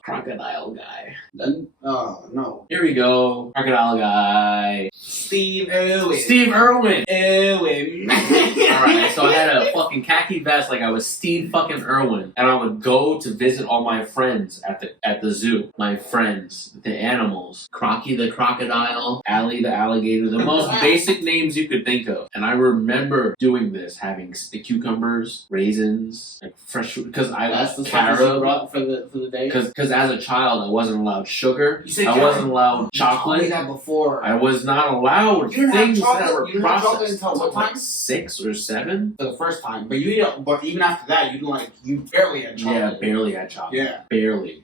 crocodile guy. Then, no. Here we go. Crocodile guy. Steve Irwin. Steve Irwin. Irwin. Alright, so I had a fucking khaki vest like I was Steve fucking Irwin. And I would go to visit all my friends at the zoo. My friends, the animals. Crocky the crocodile, Allie the alligator, the most basic names you could think of. And I remember doing this, having cucumbers, raisins, like fresh fruit, because I That's the carob brought for the day. Because as a child I wasn't allowed sugar. You said I wasn't allowed You told me chocolate. that before. I was not allowed You didn't have things chocolate? that were You didn't have chocolate processed. until what Like time? 6 or 7. For the first time, but but even after that, you barely had chocolate. Yeah, barely had chocolate. Yeah.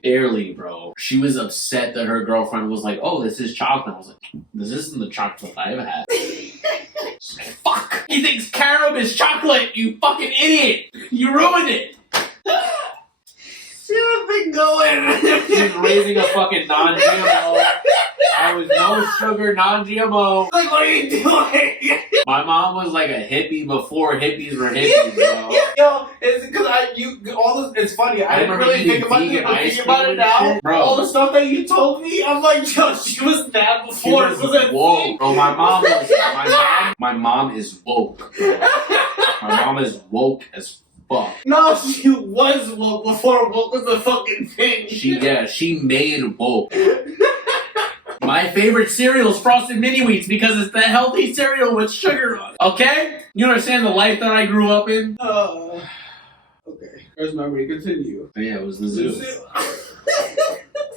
Barely, bro. She was upset that her girlfriend was like, "Oh, this is chocolate." I was like, "This isn't the chocolate I've had." She's like, "Fuck! He thinks carob is chocolate. You fucking idiot! You ruined it." She's been going. She's raising a fucking non-GMO. I was no sugar, non-GMO. Like, what are you doing? My mom was like a hippie before hippies were hippies, bro. Yo, it's because it's funny. I didn't remember really eating think about it, vegan but ice thinking about cream it and now. shit. Bro. All the stuff that you told me, I'm like, yo, she was that She before. was Was that woke. thing? Bro, my mom is woke. My mom is woke as fuck. No, she was woke before woke was a fucking thing. She made woke. My favorite cereal is Frosted Mini Wheats because it's the healthy cereal with sugar on it. Okay? You understand the life that I grew up in? Okay. There's memory. Continue. Yeah, it was the zoo.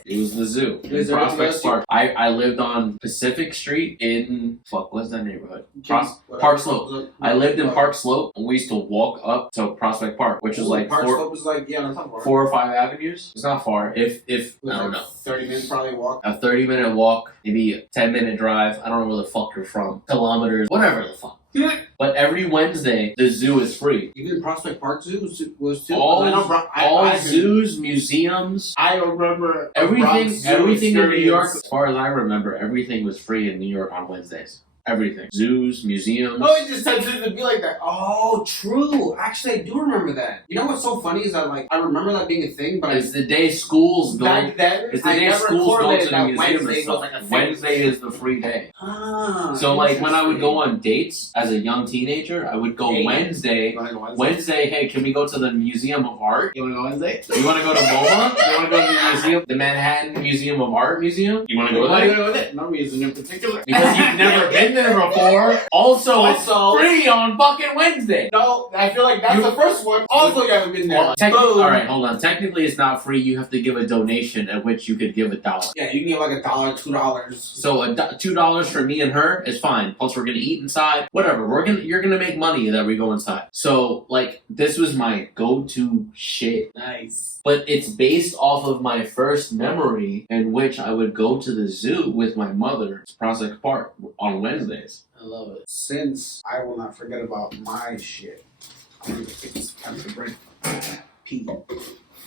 It was the zoo in Is there anything Prospect else Park. I lived on Pacific Street in what's that neighborhood? What? Park Slope. I lived in Park Slope, and we used to walk up to Prospect Park, which was like Park 4 Slope was like, yeah, that's not far. or 5 avenues. It's not far. If It was I don't like know, 30 minutes probably walk. a 30-minute walk, maybe a 10-minute drive. I don't know where the fuck you're from. Kilometers, whatever the fuck. But every Wednesday, the zoo is free. Even Prospect Park Zoo was too. All zoos, museums, I remember everything in New York. experience. As far as I remember, everything was free in New York on Wednesdays. Everything, zoos, museums. Oh, it just tends to be like that. Oh, true. Actually, I do remember that. You know what's so funny is that like I remember that being a thing, but It's the day schools go. back then It's the I day never schools go to correlated the that museum and Wednesday stuff. was like a thing. Wednesday is the free day. Ah, So like when I would go interesting. on dates as a young teenager, I would go Hey. Wednesday. You wanna go Wednesday? Wednesday, hey, can we go to the Museum of Art? You wanna go Wednesday? You want to go to MoMA? You want to go to the museum, the Manhattan Museum of Art Museum? You want to go Why there? you go with it? No reason in particular. Because you've never been there before. Also, it's Also- free on fucking Wednesday. No, I feel like that's the first one. Also, you haven't been there. Well, Boom. all right, hold on. Technically, it's not free. You have to give a donation at which you could give $1. Yeah, you can get like $1, $2. So $2 for me and her is fine. Plus, we're gonna eat inside. Whatever. You're gonna make money that we go inside. So like, this was my go-to shit. Nice. But it's based off of my first memory in which I would go to the zoo with my mother to Prospect Park on Wednesdays. I love it. Since I will not forget about my shit, I'm gonna take this time to break. Pee.